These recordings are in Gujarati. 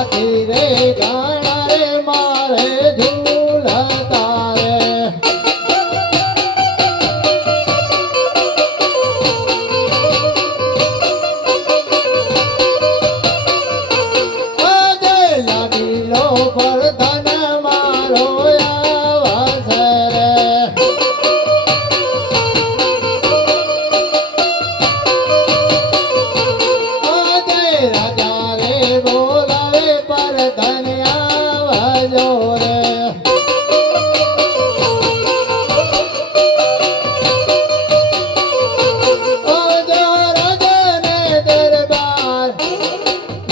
હાથી રે ગાણા રે મારે ઝૂલતા રે આજે લાગીલો વર્ધન મારો આવશે રે આજે રાજા રે બોલાવે પર ધન્યા રે આજો રાજાને દરબાર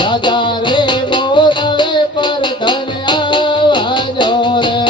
રાજા રે બોલાવે પર ધન્યા રે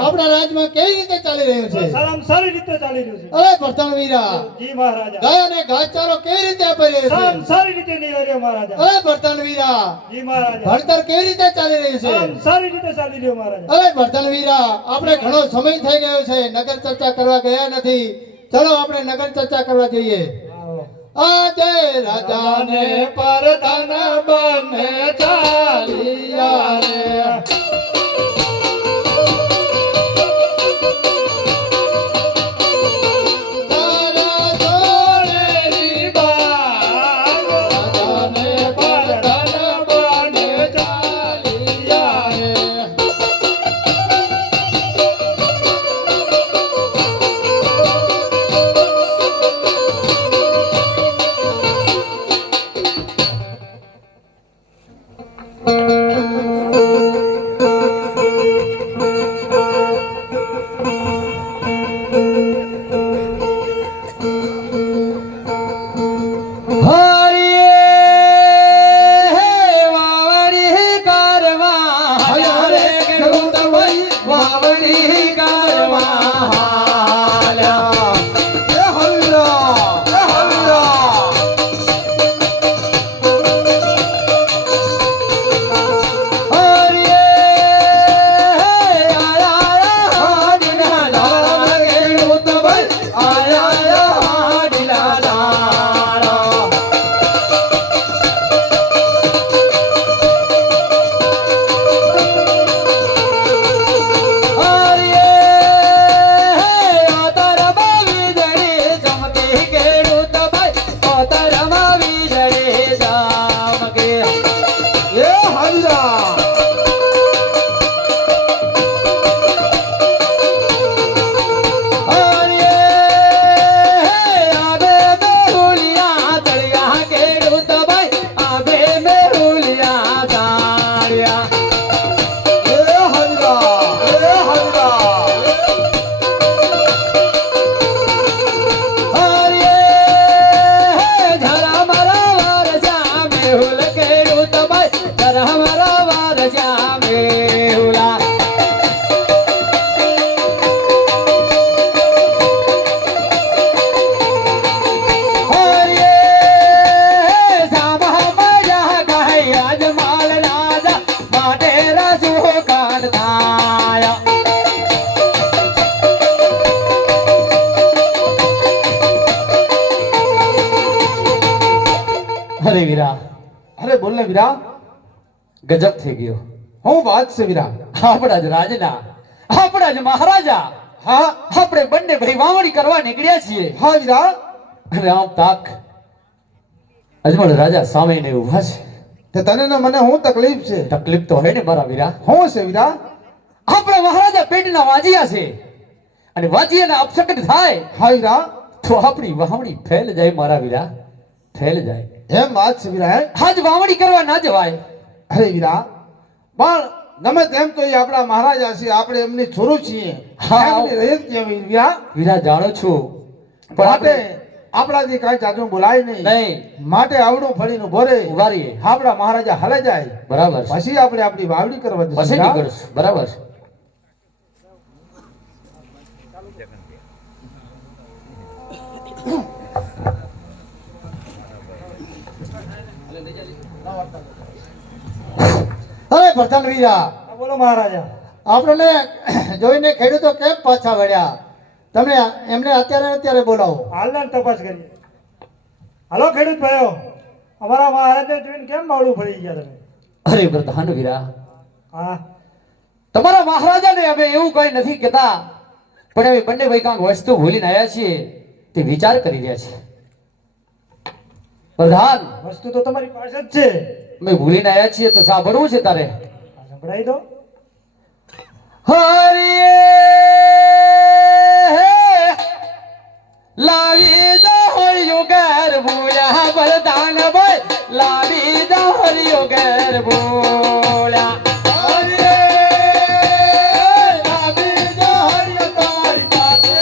આપણા રાજમાં કેવી રીતે ચાલી રહ્યું છે? સારી રીતે ચાલી રહ્યું છે. અરે પ્રધાનવીરા જી મહારાજા. ગાયોને ઘાસચારો કેવી રીતે આપી રહ્યો છે? સારી રીતે નિવાર્યો મહારાજા. અરે પ્રધાનવીરા જી મહારાજા. ભણતર કેવી રીતે ચાલી રહ્યું છે? સારી રીતે ચાલી રહ્યું મહારાજા. અરે પ્રધાનવીરા આપણે ઘણો સમય થઈ ગયો છે નગર ચર્ચા કરવા ગયા નથી. ચલો આપણે નગર ચર્ચા કરવા જઈએ. આજે રાજાને પરધન બને ચાલિયા રે અરે વીરા, અરે બોલ ને વીરા, ગજબ થઈ ગયો. હું વાત છે વીરા? આપણા જ રાજના, આપણા જ મહારાજા, હા આપણે બંને ભાઈ વાવણી કરવા નીકળ્યા છીએ. હા વીરા, અને આમ તાક અજમલ રાજા સામે ને ઉભા છે. તે તને ને મને હું તકલીફ છે? તકલીફ તો હોય ને મારા વીરા. હું છે વીરા? આપણા મહારાજા પેટના વાજિયા છે, અને વાજિયાના અપશકન થાય હા વીરા, તો આપણી વાવણી ફેલ જાય મારા વીરા, ફેલ જાય. એમ વાત છે વીરા? હે આજ વાવણી કરવા ના જવાય. અરે વીરા, પણ ગમે તેમ તો એ આપણા મહારાજા છે, આપણે એમની છોરો છીએ. હા. એમની રયત કહેવાય વીરા. વીરા જાણો છું, પણ માટે આપણે આપણાથી કાંઈ જાજુ બોલાય નહીં. નહીં. માટે આવડું ફળીનું ભરે ઉભા રહીએ. આપણા મહારાજા હાલે જાય બરાબર છે. પછી આપણે આપણી વાવડી કરવા જઈશું પછી વીરા. નીકળશું. બરાબર છે. અરે પ્રધાન વીરા, હા, બોલો મહારાજા. આપણને જોઈને ખેડૂતો કેમ પાછા વળ્યા? તમે એમને અત્યારે બોલાવો. હાલના તપાસ કરીએ. હાલો ખેડૂત ભાઈઓ, અમારા મહારાજને જોઈને કેમ માવડું ફરી ગયા તમે? અરે પ્રધાન વીરા, હા, તમારા મહારાજાને હવે એવું કઈ નથી કહેતા, પણ હવે બંને ભાઈ કાંક વસ્તુ ભૂલીને આવ્યા છીએ, તે વિચાર કરી રહ્યા છે. પ્રધાન, વસ્તુ તો તમારી પાસે જ છે. અમે ભૂલીને આવ્યા છીએ તો સાંભળવું છે તારે. આ સંભળાઈ દો. હરિયે લાવી દો હરિયો ઘર ભૂલ્યા પ્રધાન ભાઈ, લાવી દો હરિયો ઘર ભૂલ્યા. લાવી દો હરિયો તમારી પાસે.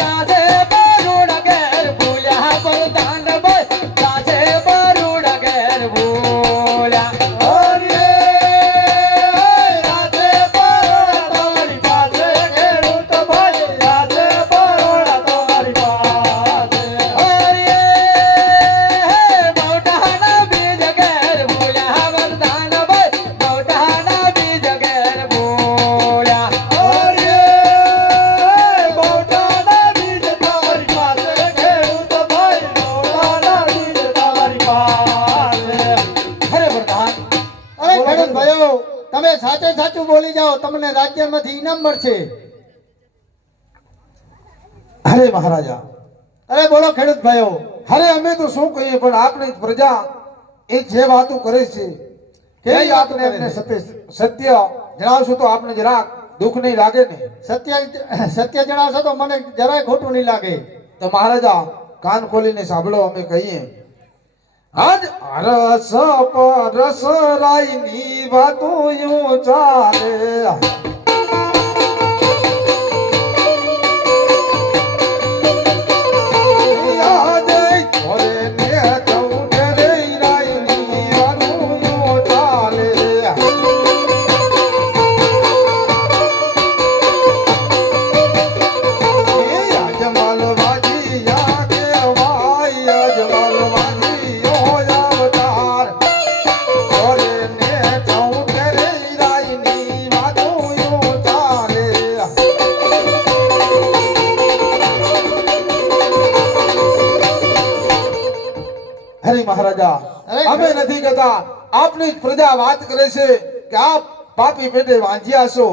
રાધે બરુડ ઘર ભૂલ્યા પ્રધાન ભાઈ, રાધે બરુડ ઘર ભૂલ્યા. તમારી પાસે ખેડૂત ભાઈ, રાતે પરોળા તમારી પાસે. મોટાના બીજ ઘર ભૂલ્યા પ્રધાન ભાઈ, મોટાના બીજ ઘર ભૂલ્યા. બહુટાના બીજ તમારી પાસે ખેડૂત ભાઈ, બહુટાના બીજ તમારી પાસે. અરે પ્રધાન, અરે ખેડૂત ભાઈઓ, તમે સાચું બોલી જાઓ, તમને રાજ્યમાંથી ઇનામ મળશે. અરે મહારાજા, અરે બોલો ખેડૂત ભાઈઓ. અરે અમે તો શું કહીએ, પણ આપણી પ્રજા એ જે વાતો કરે છે કેવી તે વાતો આપણે કરે એમને છે? સત્ય જણાવશું તો આપણે જરાક દુઃખ નહીં લાગે ને? સત્ય જણાવશો તો મને જરાય ખોટું નહીં લાગે. તો મહારાજા કાન ખોલીને સાંભળો, અમે કહીએ. આજ રસ રસ રાયની વાતો યું ચાલે. આજે ઘરે ને ચૌઠે રે રાયની વાતો યું ચાલે. અજમલ વાજીયા કેવાય, અજમલ વાજીયો અવતાર. ઘરે ને ચૌઠે રે રાયની વાતો યું ચાલે. હરે મહારાજા, અરે અમે નથી કહેતા, આપની જ પ્રજા વાત કરે છે કે આપ પાપી પેટે વાંજ્યા છો,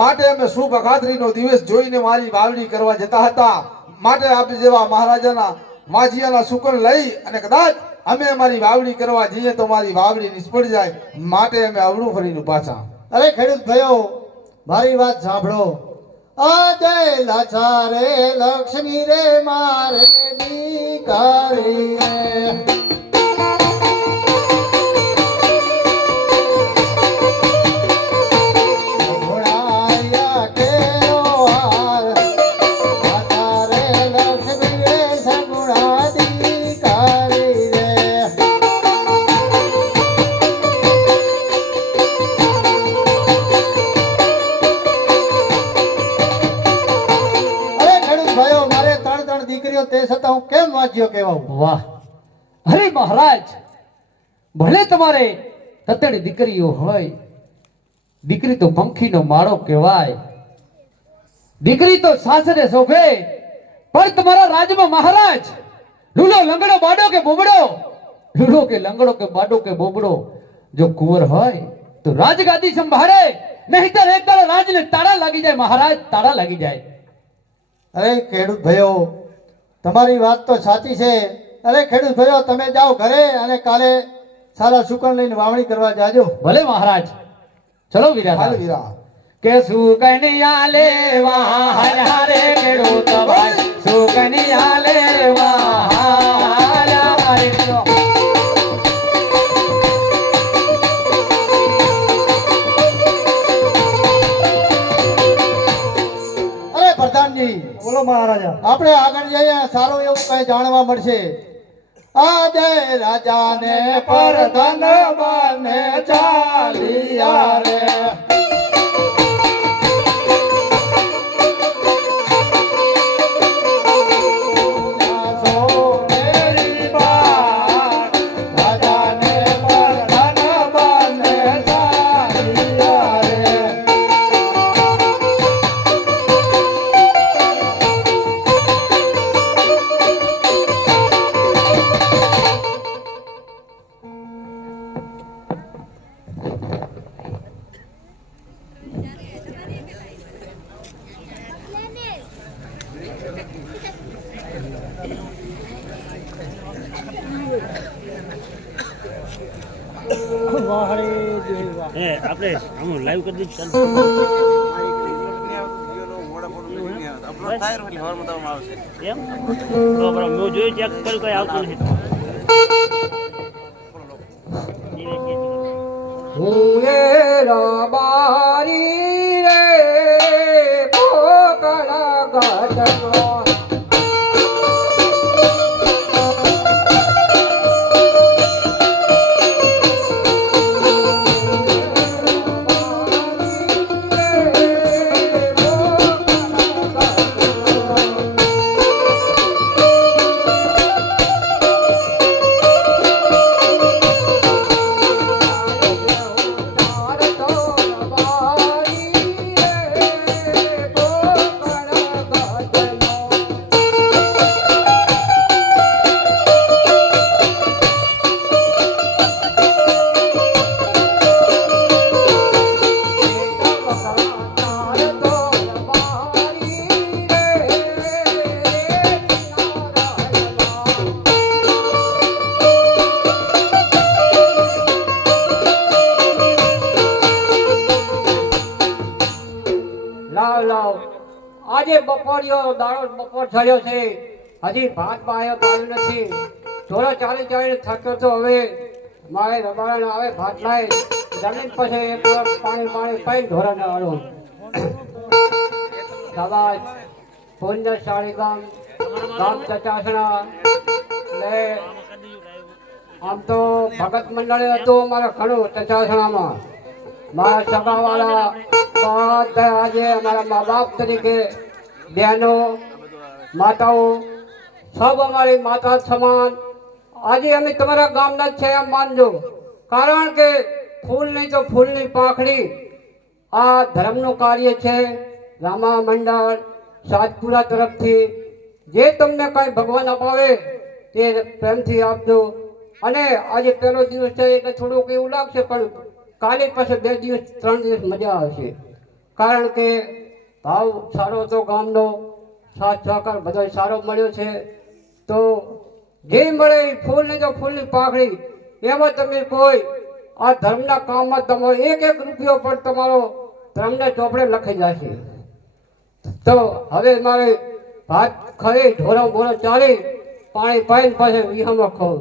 માટે અમે શુભ અખાત્રીનો દિવસ જોઈને મારી વાવડી કરવા જતા હતા. માટે આપ જેવા મહારાજાના માજીયાના શુકન લઈ અને કદાચ અમે અમારી વાવડી કરવા જઈએ તો મારી વાવડી નિષ્ફળ જાય, માટે અમે અવળું ફરીને પાછા. અરે ખેડૂત ભાઈઓ, મારી વાત સાંભળો. આજે લાછા રે લક્ષ્મી રે મારે દીકરી રે. સગુણાયા કેરો હાર, લાછા રે લક્ષ્મી રે સગુણા દીકરી રે. અરે ખેડૂત ભાઈઓ, મારે ત્રણ દીકરીઓ તે છતાં હું કેમ વાંચ્યો કહેવાઉં? વાહ! અરે મહારાજ, ભલે તમારે તતડી દીકરીઓ હોય, દીકરી તો પંખીનો માળો કહેવાય. દીકરી તો સાસરે શોભે, પણ તમારા રાજમાં મહારાજ લૂલો લંગડો બાડો કે બોબડો, લૂલો કે લંગડો કે બાડો કે બોબડો જો કુંવર હોય તો રાજગાદી સંભાળે, નહીંતર એક દાડો રાજને તાળા લાગી જાય મહારાજ, તાળા લાગી જાય. અરે ખેડૂત ભાઈઓ, તમારી વાત તો સાચી છે. અરે ખેડૂત ભાઈઓ, તમે જાઓ ઘરે અને કાલે સારા સુકન લઈને વાવણી કરવા જાજો. ભલે મહારાજ. ચલો વીરા. હાલ વીરા. કે સુકનિયા લેવા હારે ખેડૂત ભાઈ, સુકનિયા લેવા હારે ચલો. અરે પ્રધાનજી, બોલો મહારાજા. આપણે આગળ જઈએ, સારું એવું કઈ જાણવા મળશે. આજે રાજાને પરધન બને ચાલિયા રે. સોનેરી બાર, રાજાને પરધન બને ચાલિયા રે. હે આપણે આમ લાઈવ કરી દીધું એમ તો બરાબર મેં જોયું ચેક કર્યું કઈ આવતું નથી. હું એ રબારી રે પોકળા ગાઢનો. આજે બપોરિયો દાડો બપોર થયો છે, હજી ભાત બાયો પાડ્યું નથી. થોડો ચાલી ચાલીને થતો તો હવે મારે રબારણ આવે ભાત લાય જમીન પછી એક વાર પાણી પી ઢોરાને આડું. શાબાશ. પુંજશાળી ગામ ચચાસણા. ને આમ તો ભગત મંડળે હતું અમારે ઘણું ચચાસણામાં. મારા સગાવાળા બધા આજે અમારા મા બાપ તરીકે બહેનો માતાઓ સબ અમારી માતા સમાન. આજે અમે તમારા ગામના જ છે એમ માનજો, કારણ કે ફૂલ નહીં તો ફૂલની પાંખડી આ ધર્મનું કાર્ય છે. રામા મંડળ સાતપુરા તરફથી જે તમને કાંઈ ભગવાન અપાવે તે પ્રેમથી આપજો. અને આજે પહેલો દિવસ છે એટલે થોડુંક એવું લાગશે, પણ કાલે પાસે 2 દિવસ 3 દિવસ મજા આવશે, કારણ કે ભાવ સારો હતો, ગામનો સાથ સહકાર બધો સારો મળ્યો છે. તો જે મળે એ ફૂલ નહીં તો ફૂલની પાંખડી, એમાં તમે કોઈ આ ધર્મના કામમાં તમારો એક રૂપિયો પણ તમારો ધર્મને ચોપડે લખી જશે. તો હવે મારે ભાત ખાઈ ઢોરા બોરા ચાલી પાણી પાઈને પાસે વિહામાં ખાઉં.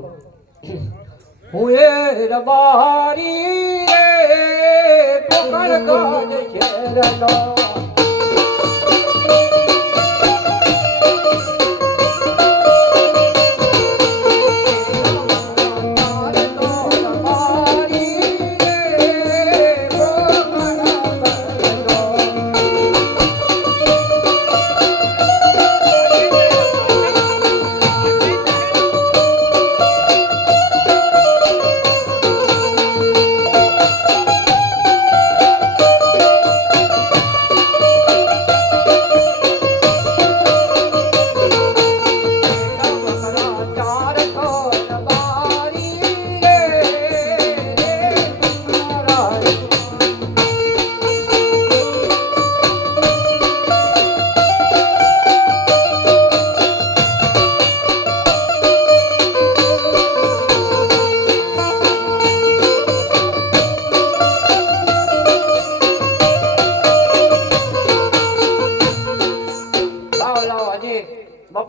હું એ રબારી રે પોકળ ગાજ શેરનો.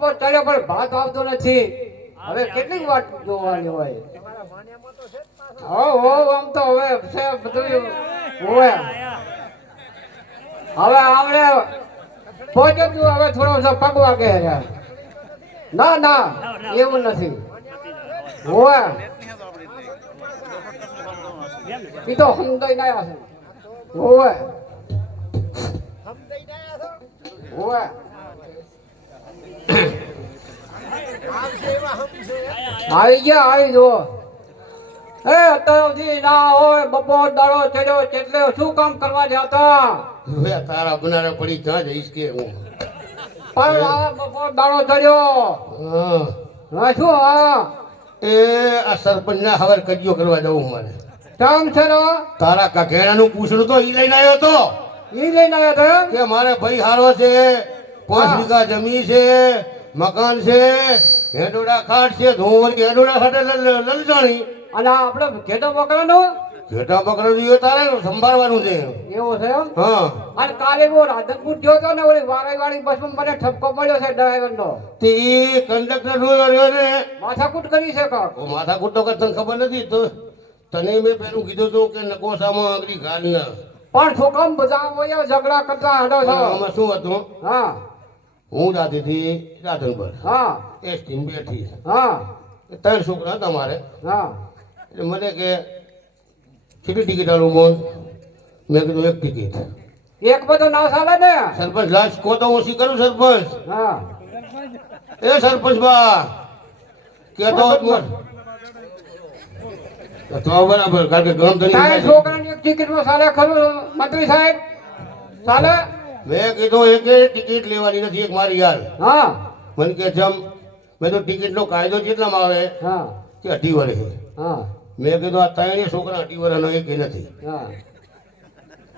બપોર ચડ્યો પણ ભાત આવતો નથી. હવે કેટલી વાત જોવાની હોય. હો આમ તો હવે છે બધું હોય. હવે આપણે પહોંચે તું હવે થોડો પગવા કે છે. ના ના એવું નથી હોય. એ તો સમજાઈ ગયા છે. હોય હોય આવી ગયા આવી જુઓ. એ અત્યાર સુધી ના હોય બપોર દાડો ચડ્યો એટલે શું કામ કરવા જતા? હવે તારા બનારા પડી ક્યાં જઈશ કે હું પણ આ બપોર દાડો ચડ્યો. હા. હા શું હા એ આ સરપંચના હવાર કજિયો કરવા જવું મારે. કામ છે ને તારા કાકેણાનું પૂછડું તો ઈ લઈને આવ્યો તો ઈ લઈને આવ્યા તો એમ? કે મારે ભાઈ હારો છે, 5 વીઘા જમીન છે, મકાન છે, હેડોડા ખાટ છે, ધોવરી હેડોડા સાથે લલજાણી. અને આ આપણે ઘેટો પકડવાનો ઘેટા પકડો જોઈએ તારે સંભાળવાનું છે. એવો છે એમ? હા. અને કાલે હું રાધનપુર ગયો હતો ને ઓલી વારાઈ વાળી બસમાં મને ઠપકો મળ્યો છે ડ્રાઈવરનો. તે ઈ કંડક્ટર રહ્યો ને માથાકૂટ કરી છે કાક. ઓ માથા કૂટો કે તને ખબર નથી તો તને મેં પેલું કીધું હતું કે નકોસામાં આગળી ઘાલ ના. પણ શું કામ બધા હોય ઝઘડા કરતા હાડો છો? આમાં શું હતું, હા હું જાતી હતી રાધનપુર, હા એસટી બેઠી, હા 3 છોકરા હતા મારે. હા એટલે મને કે કેટલી ટિકિટ આલું બોલ? મેં કીધું 1 ટિકિટ. એક બધો ના ચાલે ને. સરપંચ લાજ કો તો ઓછી કરું સરપંચ. હા એ સરપંચ બા કેતો હોત મત તો બરાબર, કારણ કે ગરમ સાહેબ તરી છોકરાની એક ટિકિટમાં ચાલે ખરું મંત્રી સાહેબ? ચાલે? મેં કીધું એક ટિકિટ લેવાની નથી, એક મારી યાર. હા મને કે જમ મેં તો ટિકિટનો કાયદો કેટલામાં આવે હા કે 18 વર્ષે. હા મેં કીધું આ 3 છોકરા 18 વર્ષનો એક નથી હા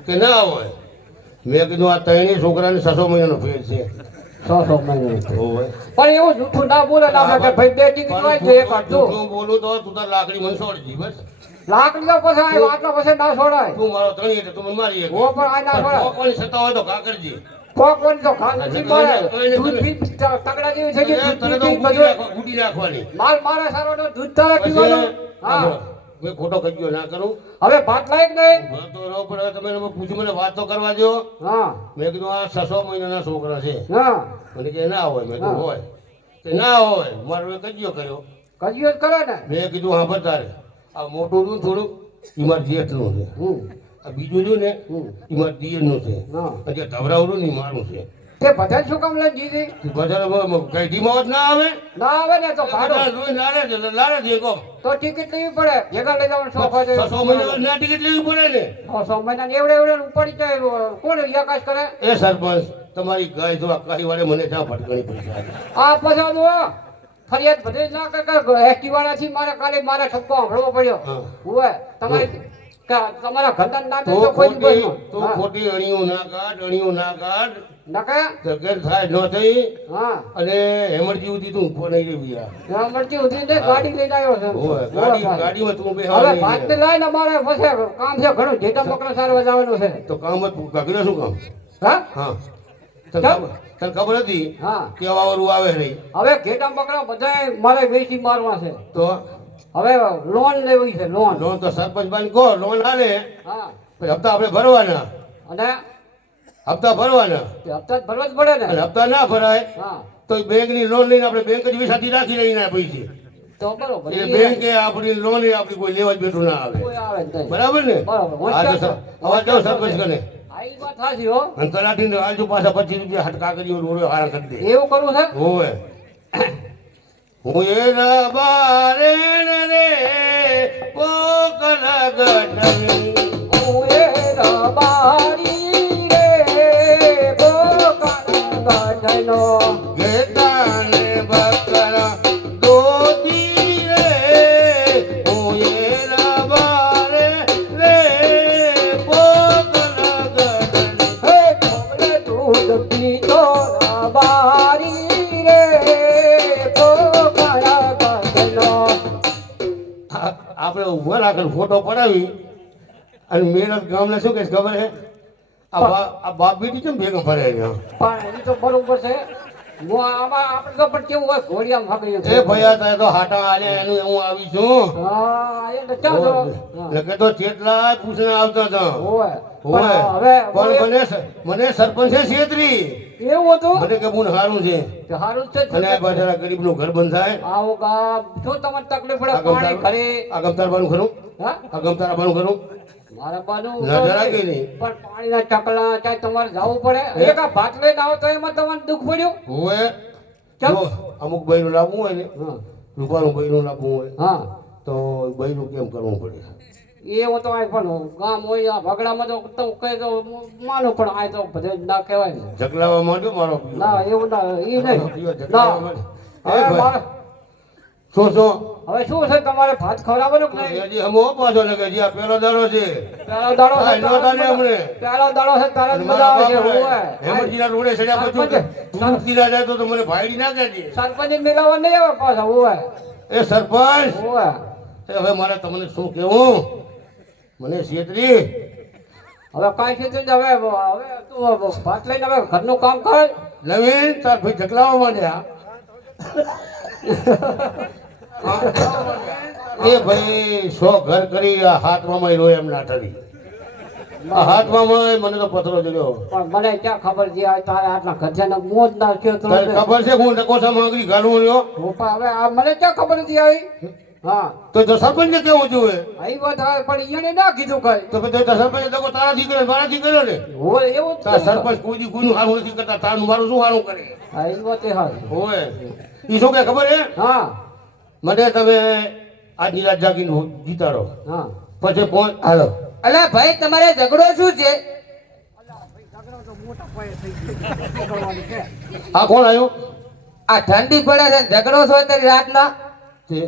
કે ના હોય. મેં કીધું આ 3 છોકરાને 600 મહિનાનો ફેર છે. 100 મહિના. હોય. પણ એવું જૂઠું ના બોલે ના કે ભાઈ 2 ટિકિટ હોય તો એક આપજો. તું બોલું તો તું તાર લાકડી મને છોડજી બસ. લાકડી તો પછી આ આટલા પછી ના છોડાય. તું મારો ધણી એટલે તું મને મારી એક. ઓ પણ આ ના છોડાય. કોની સત્તા હોય તો કા કરજી. કોણ તો ખા નથી મળે. દૂધ પી તગડા જેવી થઈ ગઈ દૂધ તને તો પી ગુડી બધું. નાખવા- ગુડી નાખવાની. માલ મારા સારો તો દૂધ તારે પીવાનું. હા મેં ખોટો કજ્યો ના કરું. હવે ભાત લાયક નહીં. ઉભા તો રહો, પણ હવે તમે એને પૂછ્યું મને વાત તો કરવા દો. હા મેં કીધું આ 600 મહિનાના છોકરા છે. હા મને કે ના હોય. મેં કીધું હા. હોય. કે ના હોય. મારો એ કજ્યો કર્યો. કજિયો જ કરે ને. મેં કીધું હા બતારે આ મોટું રહ્યું ને થોડું ઈ મારા જેઠનું છે. આ બીજું રહ્યું ને ઈ મારા દિયરનું છે. હા. અને જે ધવરાવરું ને ઈ મારું છે. તે બધા શું કામ લઈને જીધી? બજારમાં કઈ ડીમાવત ના આવે. ના આવે ને તો ભાડું બધા જોઈને લારે છે એટલે લારે છે કહો. તો ટિકિટ લેવી પડે. ભેગા લઈ જવાનું શોખ હોય 600 મહિનાની ના ટિકિટ લેવી પડે ને. 600 મહિના એવડે એવડે ઉપાડી જાય કોણ યાકાશ કરે? એ સરપંચ તમારી ગાય જો આકારી વાળે મને ત્યાં ફટકણી પડી જાય. આ પછાડ ફરિયાદ બધે ના કરે એસટી વાળાથી મારે કાલે મારે ઠપકો સાંભળવો પડ્યો. હા. હોય તમારા ઘરના નામ તો તો કોઈ ખોટી દિવસ તો ખોટી અણીયું ના કાઢ, અણીયું ના કાઢ. નકે જગર થાય ન થઈ હા અને હેમરજી ઉધી તું ઉભો નહીં રહી યાર. ત્યાં મળતી ઉતરી ને ગાડી લઈને આવ્યો છે. ઓય ગાડીમાં તું હવે બેહાડી ભાત ને લાઈને મારે પછી કામ છે ઘણું જેટા મકડા સારવા જવાનું છે. તો કામ જ કાકીને શું કામ? હા હા તને કેમ? ખબર હતી હા કેવા વાળું આવે નહીં હવે ઘેટા મકડા બધાય મારે વેચી મારવા છે. તો હવે લોન લેવી છે લોન. લોન તો સરપંચ બાન કહો લોન હાલે હા પછી હપ્તા આપણે ભરવાના. અને હપ્તા ભરવાના તે હપ્તા જ ભરવા જ પડે ને. અને હપ્તા ના ભરાય હા તો બેંકની લોન લઈને આપણે બેંક જ વિસાથી રાખી લઈને પૈસે તો બરોબર એટલે એ બેંકે આપણી લોન એ આપણી કોઈ લેવા જ બેઠું ના આવે. કોઈ આવે જ નહીં. બરાબર ને? બરાબર. હા તો અવાજ જાઓ સરપંચ કને આ ઈ વાત સાચી હો. અને તલાટીને આજુ પાછા 25 રૂપિયા હટકા કરી રોડે હારા કરી દે. એવું કરવું છે? હોવે હું એના બારે ને રે પોકલા ગઢવી હું એ રબારી રે બોકાના ગાઢનો. ગેતાને બકરા દોધી રે હું એના બારે રે પોકલા ગઢવી. હે કોમલે દૂધ પીતો રબારી રે બોકાના ગાઢનો. આપણે ઉભા રાખીને ફોટો પડાવી અને મેળા ગામને શું કહેશે ખબર છે? આ બાપ બેટી કેમ ભેગા ફરે છે? પણ એ તો બરોબર છે. હું આમાં આપણે તો પણ કેવું હોય ઘોડિયામાં ભાગી એ ભૈયા તારે તો હાટા આલે એનું હું આવી છું હા એ તો ચાલો લગે તો ચેટલા પૂછને આવતા હતા ઓય ઓય પણ હવે પણ મને સરપંચે છેતરી એવું હતું મને કે બુન હારું છે કે હારું છે અને આ બાજરા ગરીબનું ઘર બંધાય આવો ગામ શું તમને તકલીફ પડે આ પાણી ઘરે આ ગમતારબાનું ખરું હા આ ગમતારબાનું ખરું મારા બાનું ના જરાય નહીં. પણ પાણીના ચકલા ચાય તમારે જવું પડે એક આ ભાત લઈને આવો તો એમાં તમારે દુઃખ પડ્યું હોય કેમ? જો અમુક બૈરું લાવવું હોય ને હા રૂપાનું બૈરું લાવવું હોય હા તો બૈરું કેમ કરવું પડે એવું તો આ પણ ગામ હોય આ ભગડામાં તો કઈ તો માનું પણ આ તો બધે ના કહેવાય ને જગલાવા માંડ્યો મારો પીરો. ના એવું ના એ નહીં ના જગલાવા માંડ્યો. એ હવે ભાઈ. મારે શું શું હવે શું છે તમારે ભાત ખવડાવવાનું કે નહીં હજી હમો પાછો લગે જી આ પેલો દાડો છે પહેલો દાડો હા, છે એનો તાને હમણે. પહેલો દાડો છે તારે અને મજા મારા આવે છે બાપરે ઓય. હેમંતજીના રોડે સડ્યા પછી તું કીધા જાય તો મને ભાઈડી ના કહેજે. સરપંચ મિલાવવા નહીં આવે પાછા ઓય એ સરપંચ ઓય એ હવે મારે તમને શું કહેવું મને છેતરી હવે કાંઈ કીધું ને હવે તું ભાત લઈને હવે ઘરનું કામ કર નવીન તાર ભાઈ જગલાવા માંડ્યા એ ભાઈ સો ઘર કરી આ હાથમાં રોય એમ ના ઠરી આ હાથમાં મને તો પથરો જડ્યો પણ મને ક્યાં ખબર છે આ તારે આટલા ખર્ચાના મોજ નાખ્યો તો તારે ખબર છે હું ટકોસા માંગરી ઘાલવું રહ્યો હવે આ મને ક્યાં ખબર હતી આવી હા તો સરપંચને કેવું જોઈએ આવી વાત આવે પણ એને ના કીધું કઈ તો પછી તો સરપંચે તો તારાથી કર્યો મારાથી કર્યો ને હોય એવું જ તાર છે. સરપંચ કોઈ દી કોઈનું સારું નથી કરતા તારું મારું શું સારું કરે હા એ વાત એ હારી. હોય ઈ શું કે ખબર છે હા મને તમે આજની રાત જાગીને જીતાડો હા પછી ફોન હાલો અલા ભાઈ તમારે ઝઘડો શું છે આ કોણ આવ્યો આ ઠંડી પડે છે ને ઝઘડો છો તારી રાતના તે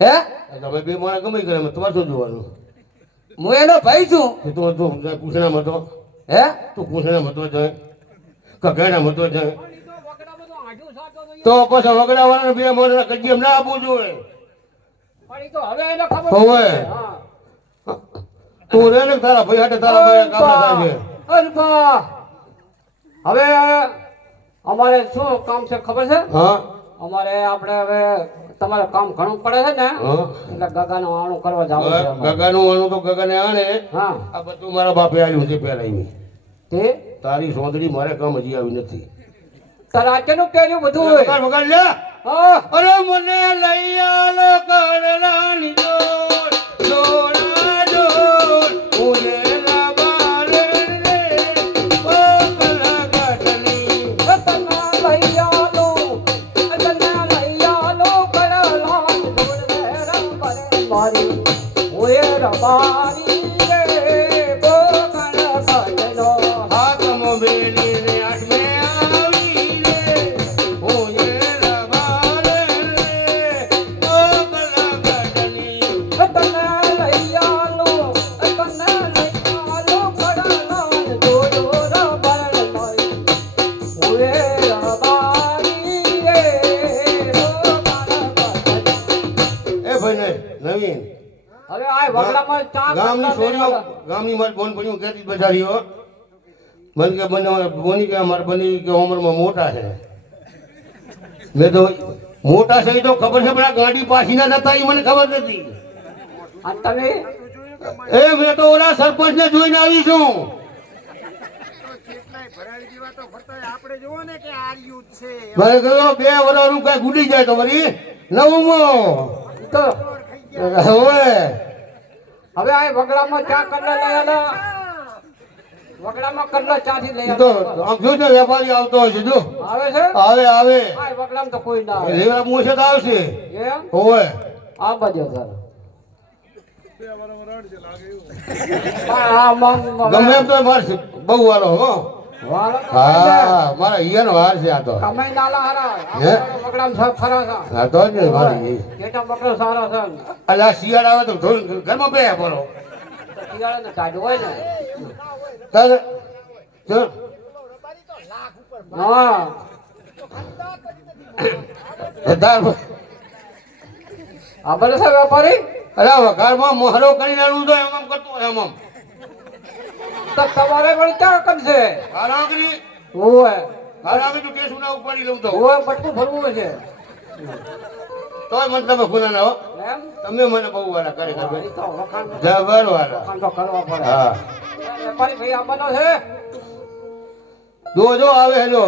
હે તમે બે માણસ ગમે કરે તમારે શું જોવાનું હું એનો ભાઈ છું કે તું પૂછનામાં હતો હે તું પૂછનામાં હતો જાય કઘાણામાં હતો જાય તો પછી વગડાવાળાને બે માણસ કજીએમ ના આપવું જોઈએ પણ ઈ તો હવે એને ખબર હોય. છે. હા. તું રે ને તારા ભાઈ હાટે તારા ભાઈ કામ થાય છે અરે બા. હવે અમારે શું કામ છે ખબર છે હા અમારે આપણે હવે તમારે કામ ઘણું પડે છે ને હા એટલે ગગાનું આણું કરવા જવું છે અમારે. ગગાનું આનું તો ગગાને આણે હા આ બધું મારા બાપે આવ્યું છે પહેલાની તે તારી સોંદડી મારે કામ હજી આવી નથી તારે આચેનું પહેર્યું બધું હોય વગાડ વગાડ લે હા અરે મને લઈ આલો કરલાની જોડ જોડા જોડ ઉજેલા બારે રે ઓ કલાકાટની તના લઈ આલો તના લઈ આલો કળલાન ઢોળ રે રંબરે મારી ઓય રબારી રે બોકણ કટનો હાથમાં બેલી રે આઠમે આવી રે ઉજેલા બારે રે ઓ કલાકાટની તના લઈ આલો કળલાન ઢોળ રંબરે મારી ઓય રબારી રે બોકણ કટનો એ ભાઈ નવીન હવે આ વગડામાં ચા ગામની કરતા છોડીઓ દેવાના. ગામની મારી બોન પડ્યું કહેતી બજારીઓ મને કે મને બોની કે અમારા બની કે ઉંમરમાં મોટા છે મેં તો મોટા છે એ તો ખબર છે પણ આ ગાડી પાછીના નતા એ મને ખબર નથી અને તમે એ મેં તો ઓલા સરપંચને જોઈને આવી છું મારે કહ્યું 2 વર્ષનું કઈ ગુડી જાય તો વળી નવમો તો હવે હવે આ વગડામાં ચા કરવા લઈ આલા વગડામાં કરવા ચા થી લઈ ઈ તો આલા આમ જોજો વેપારી આવતો હોય છે જો આવે છે આવે આવે આ વગડામાં તો કોઈ ના એ આવે લેવા મૂછે તો આવશે એમ હોય આ બાજુ સર હા ગમે એમ તો મારે બહુ વાલો હો હા મારા ઈયાનો હાર છે આ તો કમાઈ નાલા હારા હે? વગડામાં સબ ફરા છે હા તો જ ને મારી કેટા બકરો સારા છે અલા શિયાળ આવે તો થોડું ઘરમાં બે બોલો શિયાળાને કાઢવું હોય ને તારે તો હા તાર આ બધે છે વેપારી અલા વઘારમાં મોહરો કરી નાનું તો એમ કરતો હોય એમ તો તમારે વળી ક્યાં કરશે હારાગરી ઓય હાલ આવી તું કેસ ના ઉપાડી લઉં તો ઓય બટકું ભરવું છે તોય મને તમે ખુના ના હો એમ તમે મને બહુ વાળા કરે ઈ તો વખાણ જબર વાળા વખાણ તો કરવા પડે હા વેપારી ભાઈ આવવાનો છે જો આવે હેલો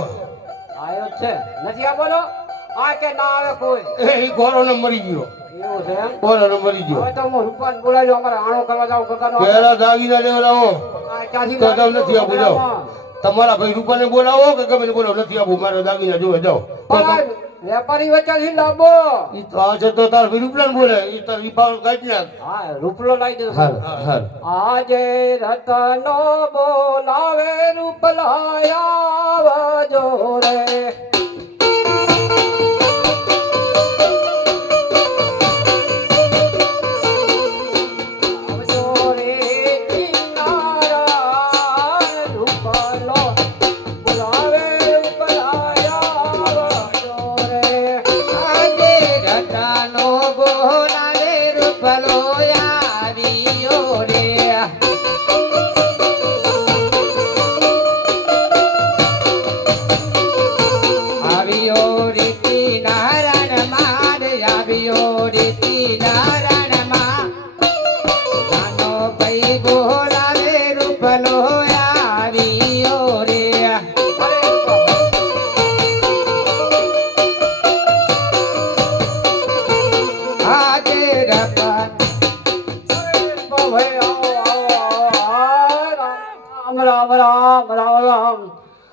આયો જ છે નથી આવવાનો આ કે ના આવે કોઈ એ કોરોના મરી ગયો એવું છે એમ કોરોના મરી ગયો હવે તો હું રૂપાને બોલાવ્યો અમારે આણો કરવા જાવ ગગાનો પહેલા દાગીના લેવડાવો આ ક્યાંથી તો તમે નથી આપું જાઓ બોલાવવા? તમારા ભાઈ રૂપાને બોલાવો કે ગમે તેને બોલાવો નથી આપું મારા દાગીના જોવે જાઓ તો પણ આ વેપારી વચ્ચેથી લાવો ઈ તો આ છે તો તાર ભાઈ રૂપલાને બોલે ઈ તાર ઈ પાવ કાઢી નાખ હા રૂપલો લાવી દે હાલ હાલ આજે રતનો બોલાવે રૂપલાયા આવજો રે આવજો રે કિનારા રૂપલો બોલાવે રૂપલાયા આવજો રે આજે રટાનો બોલાવે રૂપલો આવ્યો રે આવ્યો રે કિનારણ માર આવ્યો રે કિનારણ માં નાનો ભાઈ બોલાવે રૂપલો આવ્યો રે આજે રટા રામ રામ રામ રામ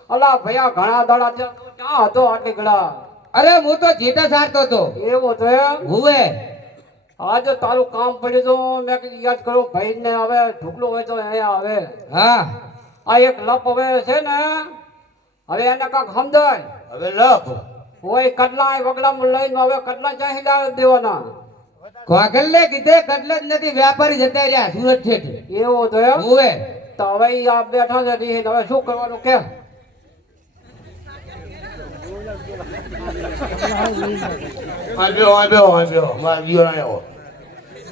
અલા ભૈયા ઘણા દાડા છે તું ક્યાં હતો આટલી ઘડા અરે હું તો જીતા સારતો તો એવું તો એમ હુવે આજે તારું કામ પડ્યું તો મેં કીધું યાદ કરું ભાઈ ને હવે ઢુકલું હોય તો અહીંયા આવે હા આ એક લપ હવે છે ને હવે એને કાંક સમજાય હવે લપ હોય કડલા વગડા લઈને હવે કડલા ચાહી લાવી દેવાના કોગલને કીધે કટલ જ નથી વ્યાપારી જતા રહ્યા સુરત છેઠ એવું તો એમ હુવે તો હવે ઈ આ બેઠા છે ઈ હવે શું કરવાનું કે આવ્યો મારા દિયો આવ્યો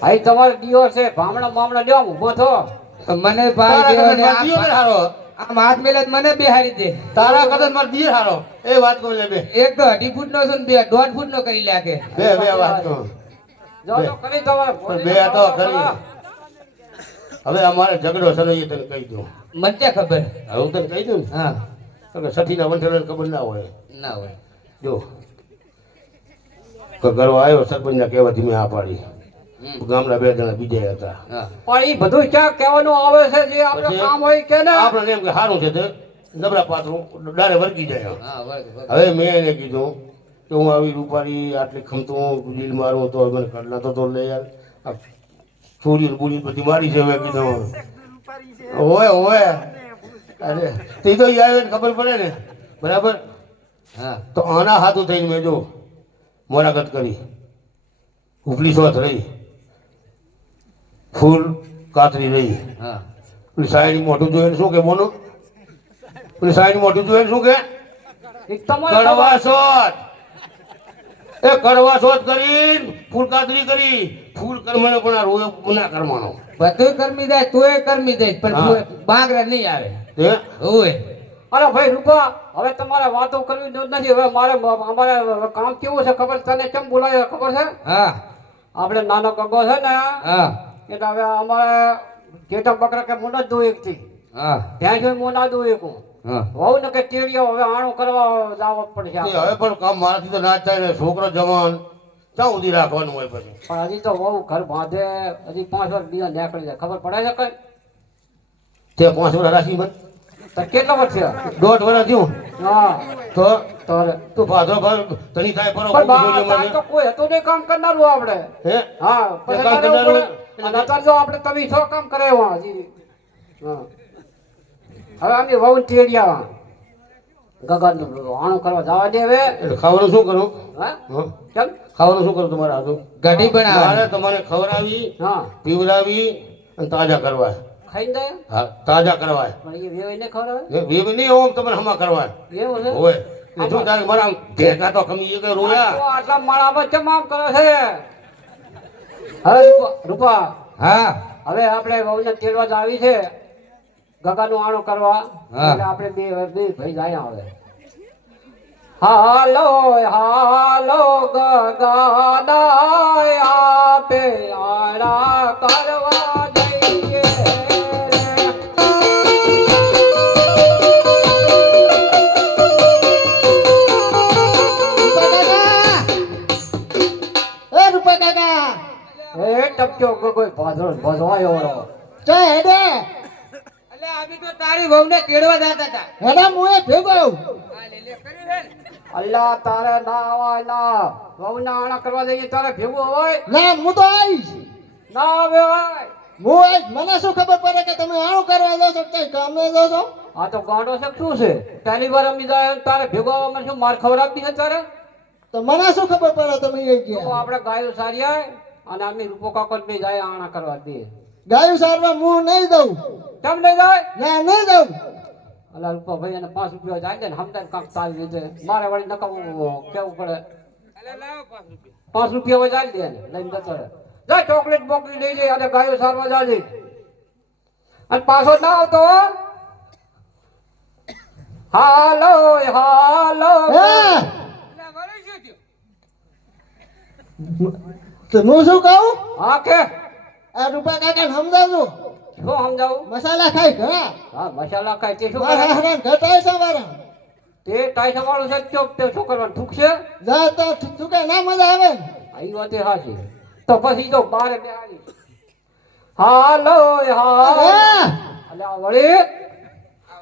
આ તમારો દિયો છે ભામણા બામણા લ્યો ઊભો થો મને ભાઈ દેવો ને મારા દિયો હારો આમ હાથ મેલે મને બેહારી દે તારા કદમ મારા દિયો હારો એ વાત કહું લે બે એક તો 2.5 ફૂટ નો છે ને બે 1.5 ફૂટ નો કરી લાગે બે વાત કહું જો તો કરી તમારે પણ બે તો કરી હવે અમારે ઝઘડો છે ને એ તને કહી દઉં મને ક્યાં ખબર હવે હું તને કહી દઉં ને હા કે સઠીના વંઠેલાને ખબર ના હોય ના હોય જો કે ઘરવા આવ્યો સરપંચના કહેવાથી મેં આ પાડી ગામના 2 જણા બીજા હતા હા પણ ઈ બધું ક્યાં કહેવાનું આવે છે જે આપણે પછી કામ હોય કે ને આપણે એમ કે સારું છે તે નબળા પાથરું ડારે વર્ગી જાય હા વર્ગ હવે મેં એને કીધું કે હું આવી રૂપારી આટલી ખમતું લીલ મારું તો મને કાઢલા તો લે યાર આ છોડી બોલી બધી મારી છે મેં કીધું ઓય અરે તે તો ઈ આવે ને ખબર પડે ને બરાબર હા તો આના હાથું થઈને મેં જો મુલાકાત કરી ઉપલી શોધ રહી ફૂલ કાતરી રહી હા પેલી સાયની મોઢું જોઈને શું કે બોલો પેલી સાયની મોઢું જોઈને શું કે ઈ તમારે કડવા શોધ એ કડવા શોધ કરી ફૂલ કાતરી કરી ફૂલ કરવાનો પણ આ રોયો ગુના કરવાનો બધું કર્મી જાય તોય કર્મી જાય પણ હા. તું બાંગરા નહીં આવે હે હોય અરે ભાઈ રૂપા હવે તમારે વાતો કરવી જ નથી હવે મારે અમારે કામ કેવું છે ખબર તને કેમ બોલાય ખબર છે હા આપણે નાનો ગગો છે ને હા એટલે હવે અમારે ઘેટા બકરા કે મું જ દઉં એકથી હા ત્યાં જોઈ મું ના દઉં એકું હા હોવ ને કે ટેડીઓ હવે આણું કરવા જવા પડશે એ આપણે. હવે પણ કામ મારાથી તો ના જ થાય ને છોકરો જવાન ક્યાં સુધી રાખવાનું હોય પછી પણ હજી તો બહુ ઘર બાંધે હજી 5 વર્ષ બીજા નીકળી જાય ખબર પડે છે કઈ તે 5 વર્ષ રાખી મને તો કેટલા વર્ષ છે 1.5 વર્ષ થયું હા તો તો રે. તું ભાદરો ભર તની થાય પરો પણ તાર તો કોઈ હતું નહીં કામ કરનારું આપણે હે હા પછી કામ તારે એવું કરનારું પડે. અને અત્યારે જો આપણે તમે છો કામ કરે એવા હજી હા હવે આમની વહુ ટેડિયા ગગન આણું કરવા જવા દે હવે એટલે ખાવાનું શું કરું હા હં? કેમ ખાવાનું શું કરું તમારા હાથું ગઢી મારે બનાવે તમારે ખવડાવી હા પીવડાવી અને તાજા કરવા ખાઈ દે હા તાજા કરવાય પણ એ વેવાઈને ખવડાવે વેવી નહીં ઓમ તમને હમા કરવાય એવું છે હોય એ શું તારે મારા આમ ભેગા તો કમી એ કઈ રોયા તો આટલા માળામાં કેમ આમ કરે છે હવે રૂપા હા હવે આપણે વહુને તેડવા જ આવી છે ગગાનું આણું કરવા હા. એટલે આપણે બે ભાઈ જાય હવે હાલો હાલો ગગાડાય આપે આડા કરવા જઈએ રે. રૂપા કાકા એ ટપક્યો કોઈ ભજવાયો રો. તો હેડે એટલે આવી તો તારી વહુને તેડવા જતા હતા. હેડા મુએ ભેગો આ લે લે કરી લે. અલ્લા તારે ના હોય ના વહુના આણા કરવા જઈએ તારે ભેગું હોય ના હું તો આવીશ ના આવે હોય. હું આવીશ મને શું ખબર પડે કે તમે આવું કરવા દો છો કઈ કામ ન દો છો આ તો ગાંડો છે શું છે પહેલી વાર અમી જાય તારે ભેગો આવવામાં શું માર ખવડાવતી છે તારે. તો મને શું ખબર પડે તમે એ તો ગયા આપણે ગાયો સારી આવે અને આમની રૂપો કાકો બે જાય આણા કરવા દે. ગાયું સારવા હું નહીં દઉં કેમ નહીં જાય? ના નહીં દઉં અલા રૂપા ભાઈ અને 5 રૂપિયા જાય ને હમદાર કાંક તારી લીધે મારે વળી નકામું કેવું પડે. એટલે લાવો 5 રૂપિયા. 5 રૂપિયા હોય જાય દે ને લઈને જતો રહે. જાય ચોકલેટ બોકલી લઈ લે અને ગાયો સારવા જાય અને પાછો ના આવતો હો. હાલો હાલો હા એટલે વળી શું થયું? તો હું શું કહું હા કે આ રૂપા કાકા સમજાવજો શું સમજાવું? મસાલા ખાઈ ઘણા હા મસાલા ખાય તે શું મારા કરે? હરાન ઘટાય છે મારા તે ટાઈસા વાળું છે ચોક તે શું કરવાનું થૂક છે? જા તો તું કે ના મજા આવે ને આ વાતે હાચી. તો પછી જો બારે બેહાડી. હાલો હાલો હા અલે આ વળી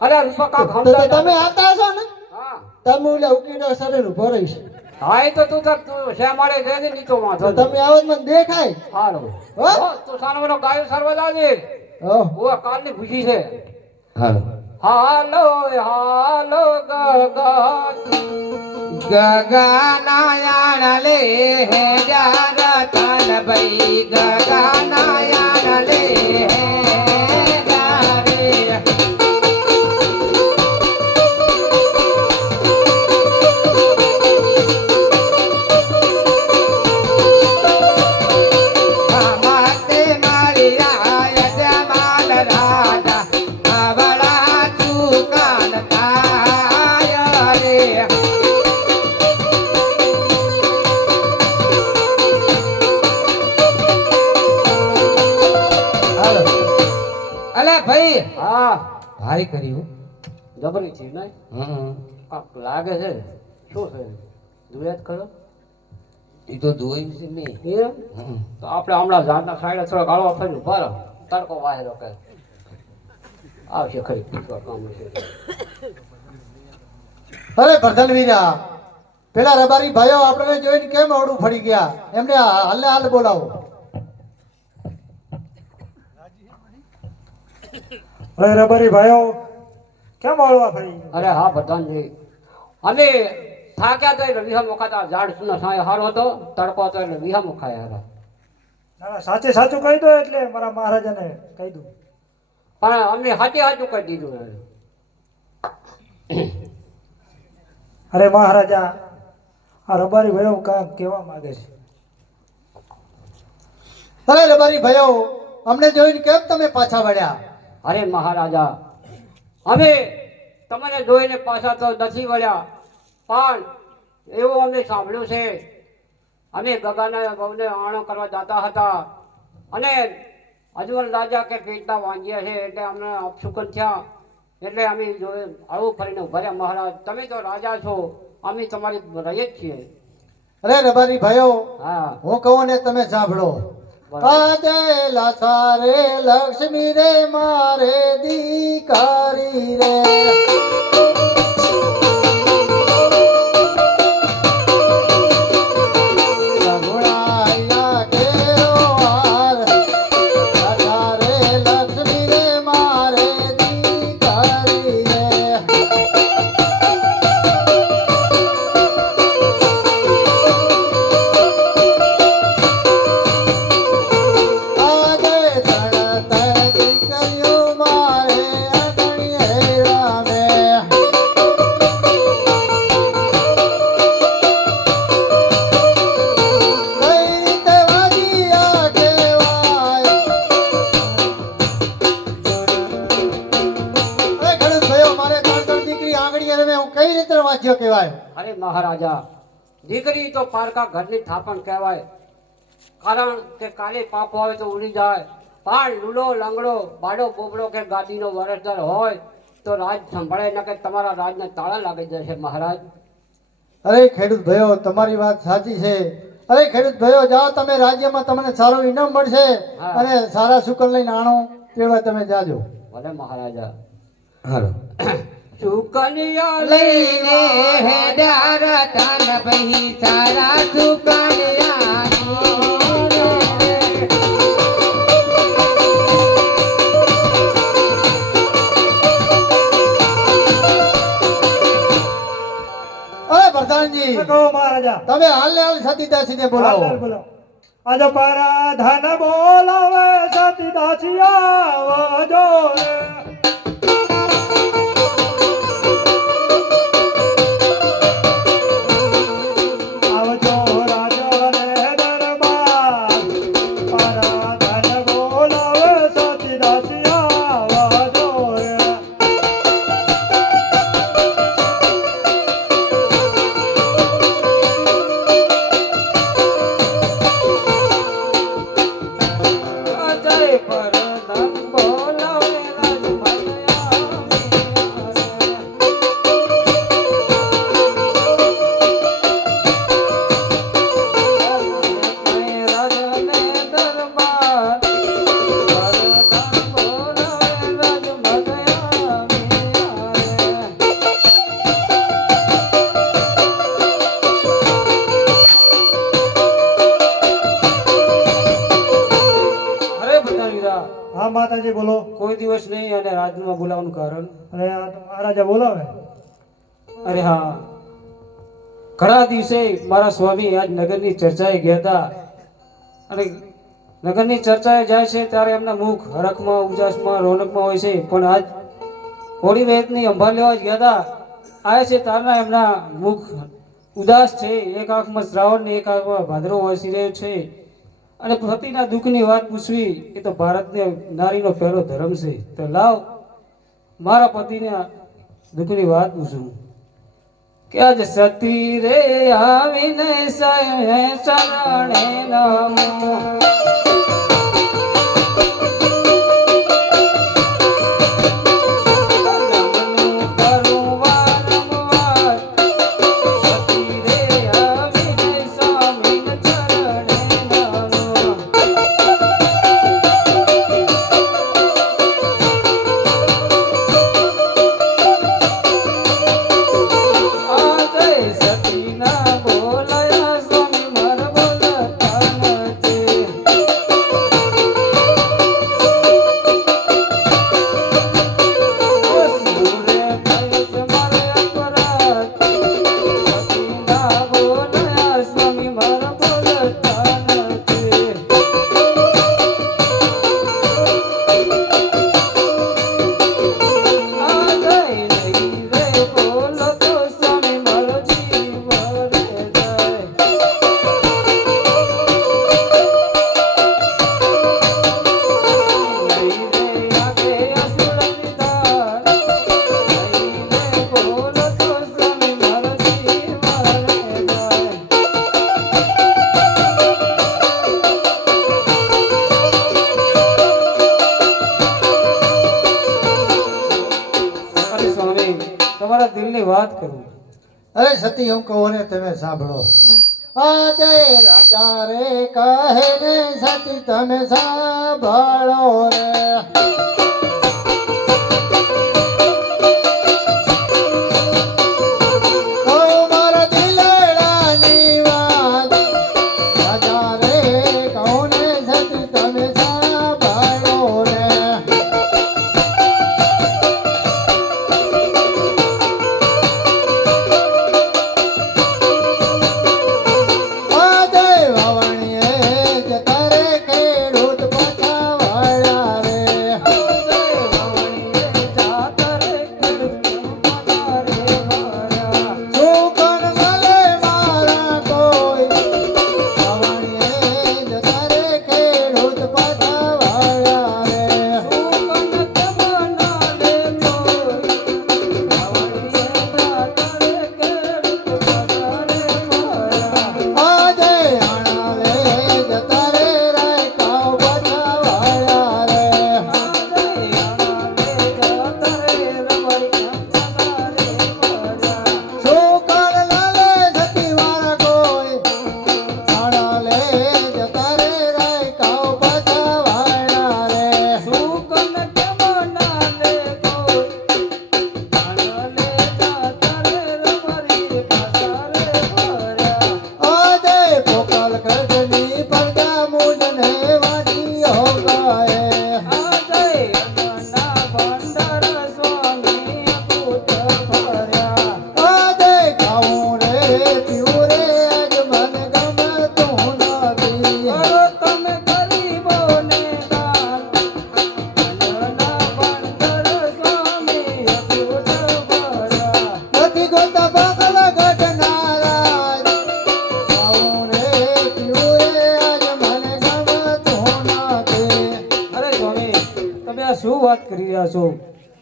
અરે રૂપા કાક તો સમજાય તમે આવતા હશો ને હા તમે ઓલે ઉકીડો શરીર ઉભો રહીશ હા એ તો તું તાર તું શા માળે ગઈ ને નીચો વાંધો તો તમે આવો તો મને દેખાય હાલો હો? તું સાનો મને ગાયો સારવા લાગે હો ઓ કાલની ખુશી છે. હાલો હાલો હાલો ગગના યાણ લે હે જાર તન ભાઈ ગગના યાણ લે હે જારે. માતે મારિયા યજમાન રાજા આવડા ચુકાન થાય રે. હાલો અલા ભાઈ હા ભારી કર્યું. જબરી છે નહીં કાક લાગે છે શું છે જોયા જ ખરો એ તો જોયું છે મેં. એમ તો આપણે હમણાં ઝાડના સાઈડે થોડો ગાળો ફરી ઉભા રહો તડકો વાહેલો કે આવશે ખરી પૂછવા કામ છે. અરે ભરધન વીરા પેલા રબારી ભાઈઓ આપણે જોઈને કેમ અવડું ફરી ગયા એમને હાલ હાલ બોલાવો હવે રબારી ભાઈઓ કેમ વળવા ફરી? અરે હા પ્રધાનજી અમે થાક્યા તો એટલે વિહા મુખાતા ઝાડ સુના સાંય હારો હતો તડકો હતો એટલે વિહા મુખાયા હતા. ના ના, સાચે સાચું કહી દો એટલે મારા મહારાજાને કહી દઉં. પણ અમે હાચે હાચું કહી દીધું એને. અરે મહારાજા આ રબારી ભાઈઓ કાંઈક કહેવા માંગે છે. અરે રબારી ભાઈઓ અમને જોઈને કેમ તમે પાછા વળ્યા અરે મહારાજા અમે તમને જોઈને પાછા તો નથી વળ્યા પણ એવું અમને સાંભળ્યું છે અમે ગગાના બહુને આણો કરવા જતા હતા અને અજમલ રાજા કે પેટના વાંજ્યા છે એટલે અમને અપશુકન થયા એટલે અમે જોયું આવું ફરીને ઉભા રહ્યા. મહારાજ તમે તો રાજા છો અમે તમારી રહીએ જ છીએ. અરે રબારી ભાઈઓ હા હું કહું ને તમે સાંભળો આજે લાસારે લક્ષ્મી રે મારે દીકારી રે રઘુરાયા કેરો હાર લાસારે લક્ષ્મી રે મારે દીકારી રે આજે તણ દીકરીઓ મારે અગણે હું કઈ રીતે વાંચ્યો કહેવાય? અરે મહારાજા, દીકરી તો પારકા ઘરની થાપણ કહેવાય. કારણ કે કાલે પાકો આવે તો ઉડી જાય. પણ લૂલો લંગડો બાડો બોબડો કે ગાડીનો વરસદાર હોય તો રાજ સંભાળે ન કે તમારા રાજના તાળા લાગી જશે મહારાજ. અરે ખેડૂત ભાઈઓ, તમારી વાત સાચી છે. અરે ખેડૂત ભાઈઓ, જાઓ તમે, રાજ્યમાં તમને સારું ઇનામ મળશે હા. અને સારા શુકન લઈને આણો તેવા તમે જાજો. ભલે મહારાજા. હાલો સુકન્યા લઈને હેડ્યા રતન ભાઈ સારા સુકન્યા અરે પ્રધાનજી, કહો મહારાજા. તમે હાલ ને હાલ સતીદાસીને બોલાવો. બોલો. આજ પરાધન બોલાવે સતીદાસી આવજો રે. આવજો રાજાને દરબાર. પરાધન બોલાવે સતીદાસી આવજો રે. જય પરદમ બોલાવે રાજને દરબાર. પરદમ બોલાવે અરે બધા વીરા, હા માતાજી બોલો. કોઈ દિવસ નહીં અને રાજમાં બોલાવવાનું કારણ? અને આ તો મહારાજા બોલાવે. અરે હા, ઘણા દિવસે મારા સ્વામી આજ નગરની ચર્ચાએ ગયા હતા અને નગરની ચર્ચાએ જાય છે ત્યારે એમના મુખ હરખમાં ઉજાસમાં રોનકમાં હોય છે, પણ આજ હોળી વેદની અંભાર લેવા જ ગયા હતા. આવે છે તારના એમના મુખ ઉદાસ છે. એક આંખમાં શ્રાવણ ને એક આંખમાં ભાદરો વસી રહ્યો છે અને પતિના દુઃખની વાત પૂછવી એ તો ભારતને નારીનો પહેલો ધર્મ છે. તો લાવ મારા પતિના દુઃખની વાત પૂછું કે આજ સતી રે આવીને શરણે નમો. નમનું કરું વારંવાર. સતી રે આવીને સ્વામીને ચરણે નમો. આ જય સતીના બોલાયા સ્વામી મારા બોલતા નથી. સુરે કૈસ મારે અપરાધ. સતીના બોલાયા સ્વામી મારા બોલતા નથી. આ જય નહીં રે બોલો તો સ્વામી મારો જીવ રે જાય. નહીં રે આગે અસુરની ધાર. નહીં રે બોલો તો સ્વામી મારો જીવ રે જાય. અરે સ્વામી, તમારા દિલની વાત કરું. અરે સતી, હું કહું ને તમે સાંભળો. આ જય રાજા રે કહે ને સતી તમે સાંભળો રે. કહું મારા દિલડાની વાત. રાજા રે કહું ને સતી તમે સાંભળો રે. આ જય વાવણીએ જતા રે ખેડૂત પાછા વાળ્યા રે.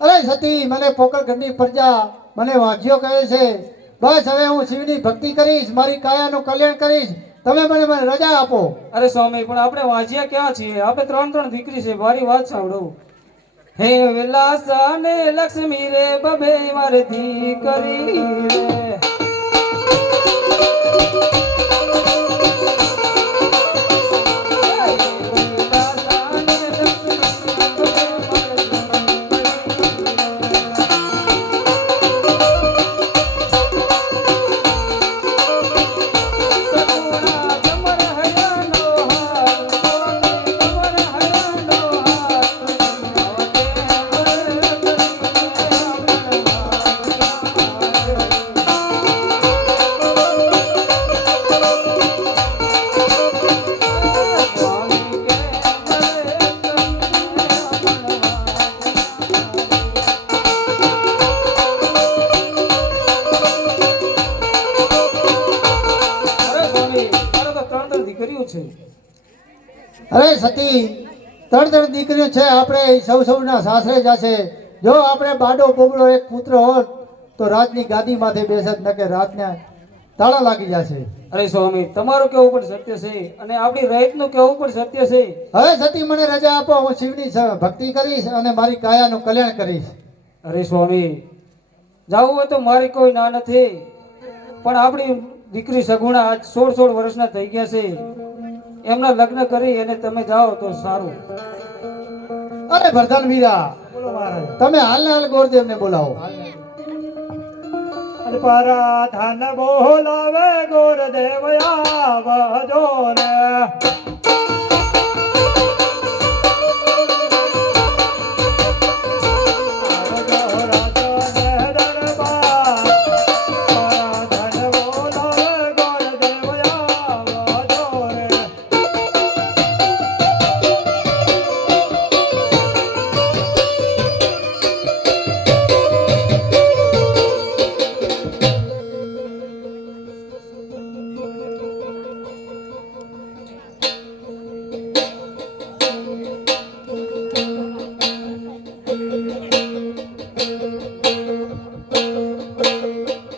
અરે સતી, મને પોકળગઢની પ્રજા મને વાંજ્યો કહે છે. બસ હવે હું શિવની ભક્તિ કરીશ, મારી કાયાનું કલ્યાણ કરીશ. તમે મને રજા આપો. અરે સ્વામી, પણ આપણે વાંચ્યા ક્યાં છીએ? આપણે ત્રણ દીકરી છે. મારી વાત સાંભળો. હે વિલાસા ને લક્ષ્મી રે બબે મારે દીકરી રે. અરે સતી, ત્રણ દીકરીઓ છે. આપણે સૌના સાસરે જશે. જો આપણે બાડો બોગડો એક પુત્ર હોત તો રાજની ગાદી માથે બેસત, ન કે રાતના તાળા લાગી જશે. અરે સ્વામી, તમારું કેવું પણ સત્ય છે અને આપણી રહીતનું કેવું પણ સત્ય છે. હવે સતી, મને રજા આપો. હું શિવની ભક્તિ કરીશ અને મારી કાયાનું કલ્યાણ કરીશ. અરે સ્વામી, જાવું હોય તો મારી કોઈ ના નથી, પણ આપણી દીકરી સગુણા આજ 16 વર્ષના થઈ ગયા છે. એમના લગ્ન કરી અને તમે જાઓ તો સારું. અરે વર્ધન વીરા, બોલો મહારાજ. તમે હાલ ગોરદેવને બોલાવો. અરે પરાધન બોલાવે ગોરદેવ આવજો રે.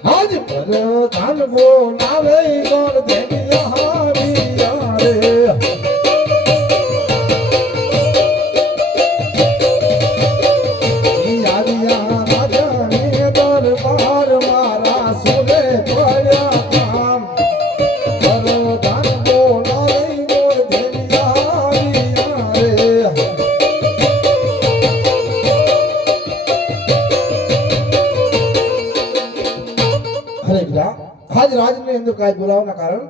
આજ પ્રધાન બોલાવે ગોરદેવ હારિયા રે. ઈ આવ્યા રાજાને દરબાર મારા સુરે પડ્યા કામ. પ્રધાન બોલાવે ગોરદેવ હારિયા રે. અરે બીજા, આજ રાજની અંદર કાંઈ બોલાવવાના કારણ?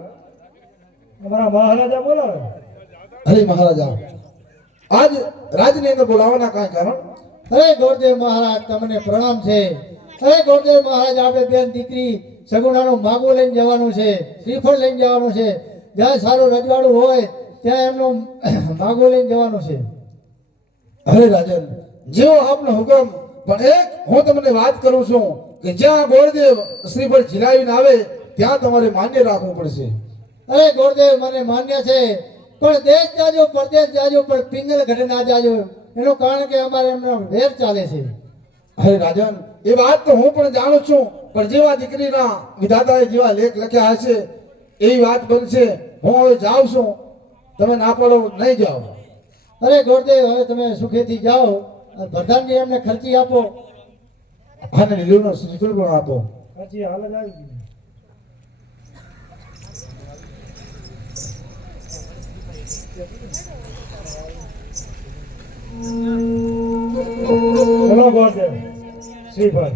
અમારા મહારાજા બોલાવે. અરે મહારાજા, આજ રાજની અંદર બોલાવવાના કાંઈ કારણ? અરે ગોરદેવ મહારાજ, તમને પ્રણામ છે. અરે ગોરદેવ મહારાજ, આપણે બેન દીકરી સગુણાનું માગું લઈને જવાનું છે, શ્રીફળ લઈને જવાનું છે. જ્યાં સારું રજવાડું હોય ત્યાં એમનું માગું લઈને જવાનું છે. અરે રાજન, જેવો આપનો હુકમ. પણ એક હું તમને વાત કરું છું કે જ્યાં ગોળદેવ શ્રીફળ ઝીલાવીને આવે ત્યાં તમારે માન્ય રાખવું પડશે. અરે ગોરદેવ, મને માન્ય છે, પણ દેશ જાજો પરદેશ જાજો, પણ પિંગલ ઘટે ના જાજો. એનું કારણ કે અમારે એમનો વેર ચાલે છે. અરે રાજન, એ વાત તો હું પણ જાણું છું, પણ જેવા દીકરીના વિધાતાએ જેવા લેખ લખ્યા હશે એવી વાત બનશે. હું હવે જાઉં છું, તમે ના પાડો નહીં જાઓ. અરે ગોરદેવ, હવે તમે સુખેથી જાઓ. પ્રધાનજી એમને ખર્ચી આપો. અને લીલુનો શ્રીફળ પણ આપો. પછી હાલ જ આવી ગયું. બોલો ગોરદેવ શ્રીફળ.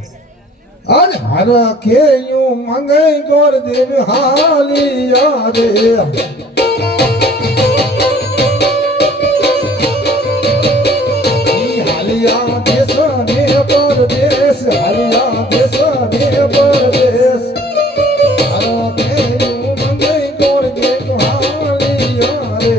અને હર ખેયું મંગઈ ગોરદેવ હાલિયા રે. ઈ હાલિયા દેશ ને પરદેશ, હાલિયા દેશ ને પરદેશ. હર ખેયું મંગઈ ગોરદેવ હાલિયા રે.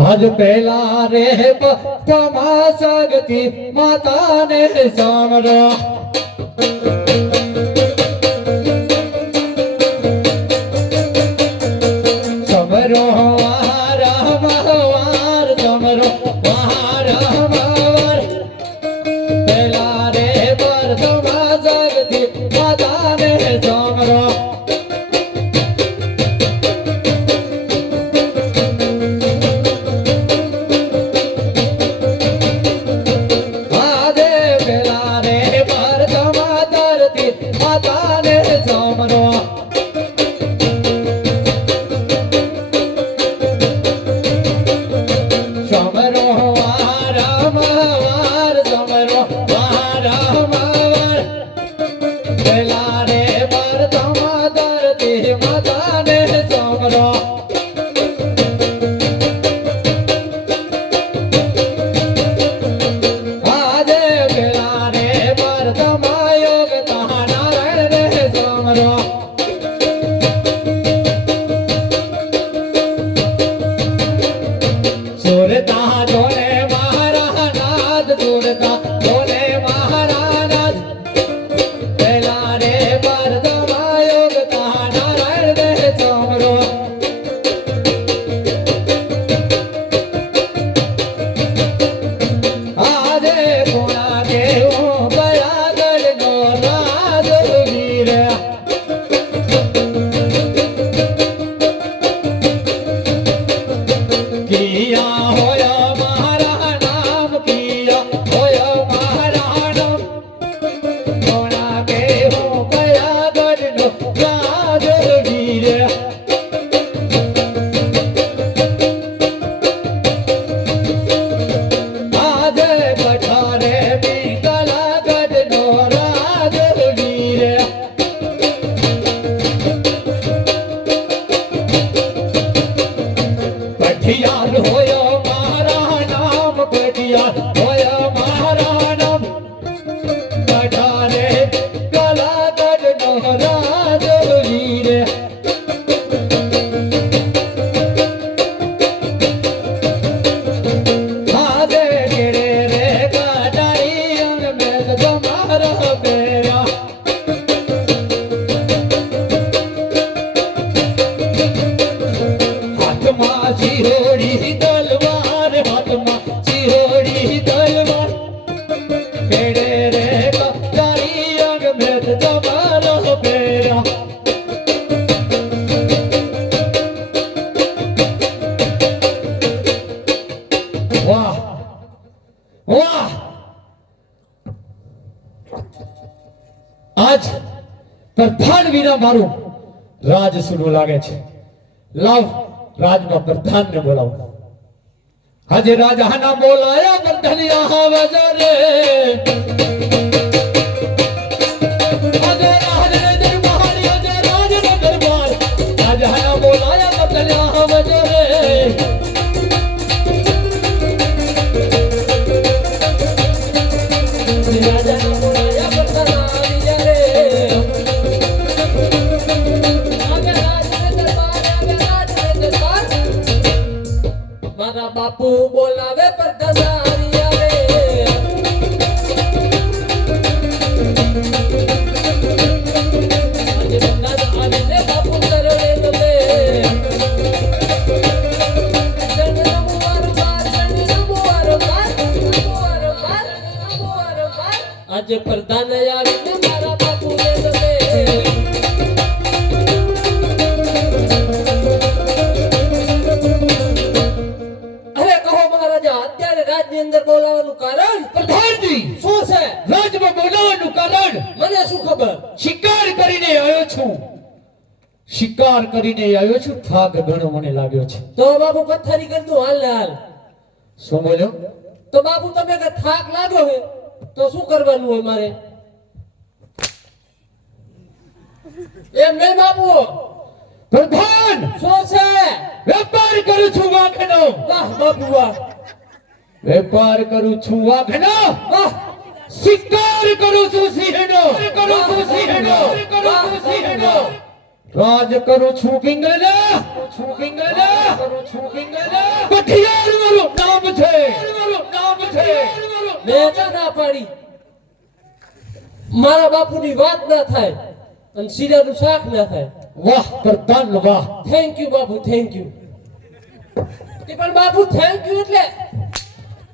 આજ પહેલા રે તમાસા ગતિ માતાને સામરો સમરો વાર સમરો વાર પહેલા રે પર તમાસા ગતિ માતાને સામરો આજ પ્રધાન વિના મારું રાજ સુનું લાગે છે. લાવ રાજમાં પ્રધાનને બોલાવો. આજે રાજાના બોલાયા પ્રધાનિયા આવે રે. આજે રાજને દરબાર, આજે રાજનો દરબાર, રાજાના બોલાયા પ્રધાનિયા આવે રે. રાજાના બોલાયા પ્રધાનિયા રે. આજે રાજનો દરબાર, આજે રાજનો દરબાર, મારા બાપુ બોલાવે પ્રધાનિયા રે. આજે બંગાળ આવીને બાપુ તરવે તમે. ચંદ્રમુ વારંવાર, ચંદ્રમુ વારંવાર, વારંવાર, વારંવાર. આજે પ્રધાન આવીને મારા બાપુ ને તમે. હવે કહો મહારાજા, અત્યારે રાજની અંદર બોલાવવાનું કારણ? પ્રધાનજી શું છે? રાજમાં બોલાવવાનું કારણ મને શું ખબર? શિકાર કરીને આવ્યો છું. શિકાર કરીને આવ્યો છું. થાક ઘણો મને લાગ્યો છે. તો બાપુ પથ્થરી કરી દઉં. હાલ ને હાલ. શું બોલ્યો? તો બાપુ તમે કે થાક લાગ્યો હે તો શું કરવાનું હોય મારે? એમ નહીં બાપુ. પ્રધાન શું છે? વેપાર કરું છું વાઘનો. વાહ બાપુ વાહ. વેપાર કરું છું વાઘનો. વાહ. શિકાર કરું છું સિંહનો. કરું છું સિંહનો. કરું છું સિંહનો. રાજ કરું છું પિંગળના કઠિયાર મારું નામ છે મેં ક્યાં ના પાડી મારા બાપુની વાત ના થાય અને શીરાનું શાક ના થાય વાહ પ્રધાન વાહ thank you Bapu thank you પણ બાપુ થેન્ક યુ એટલે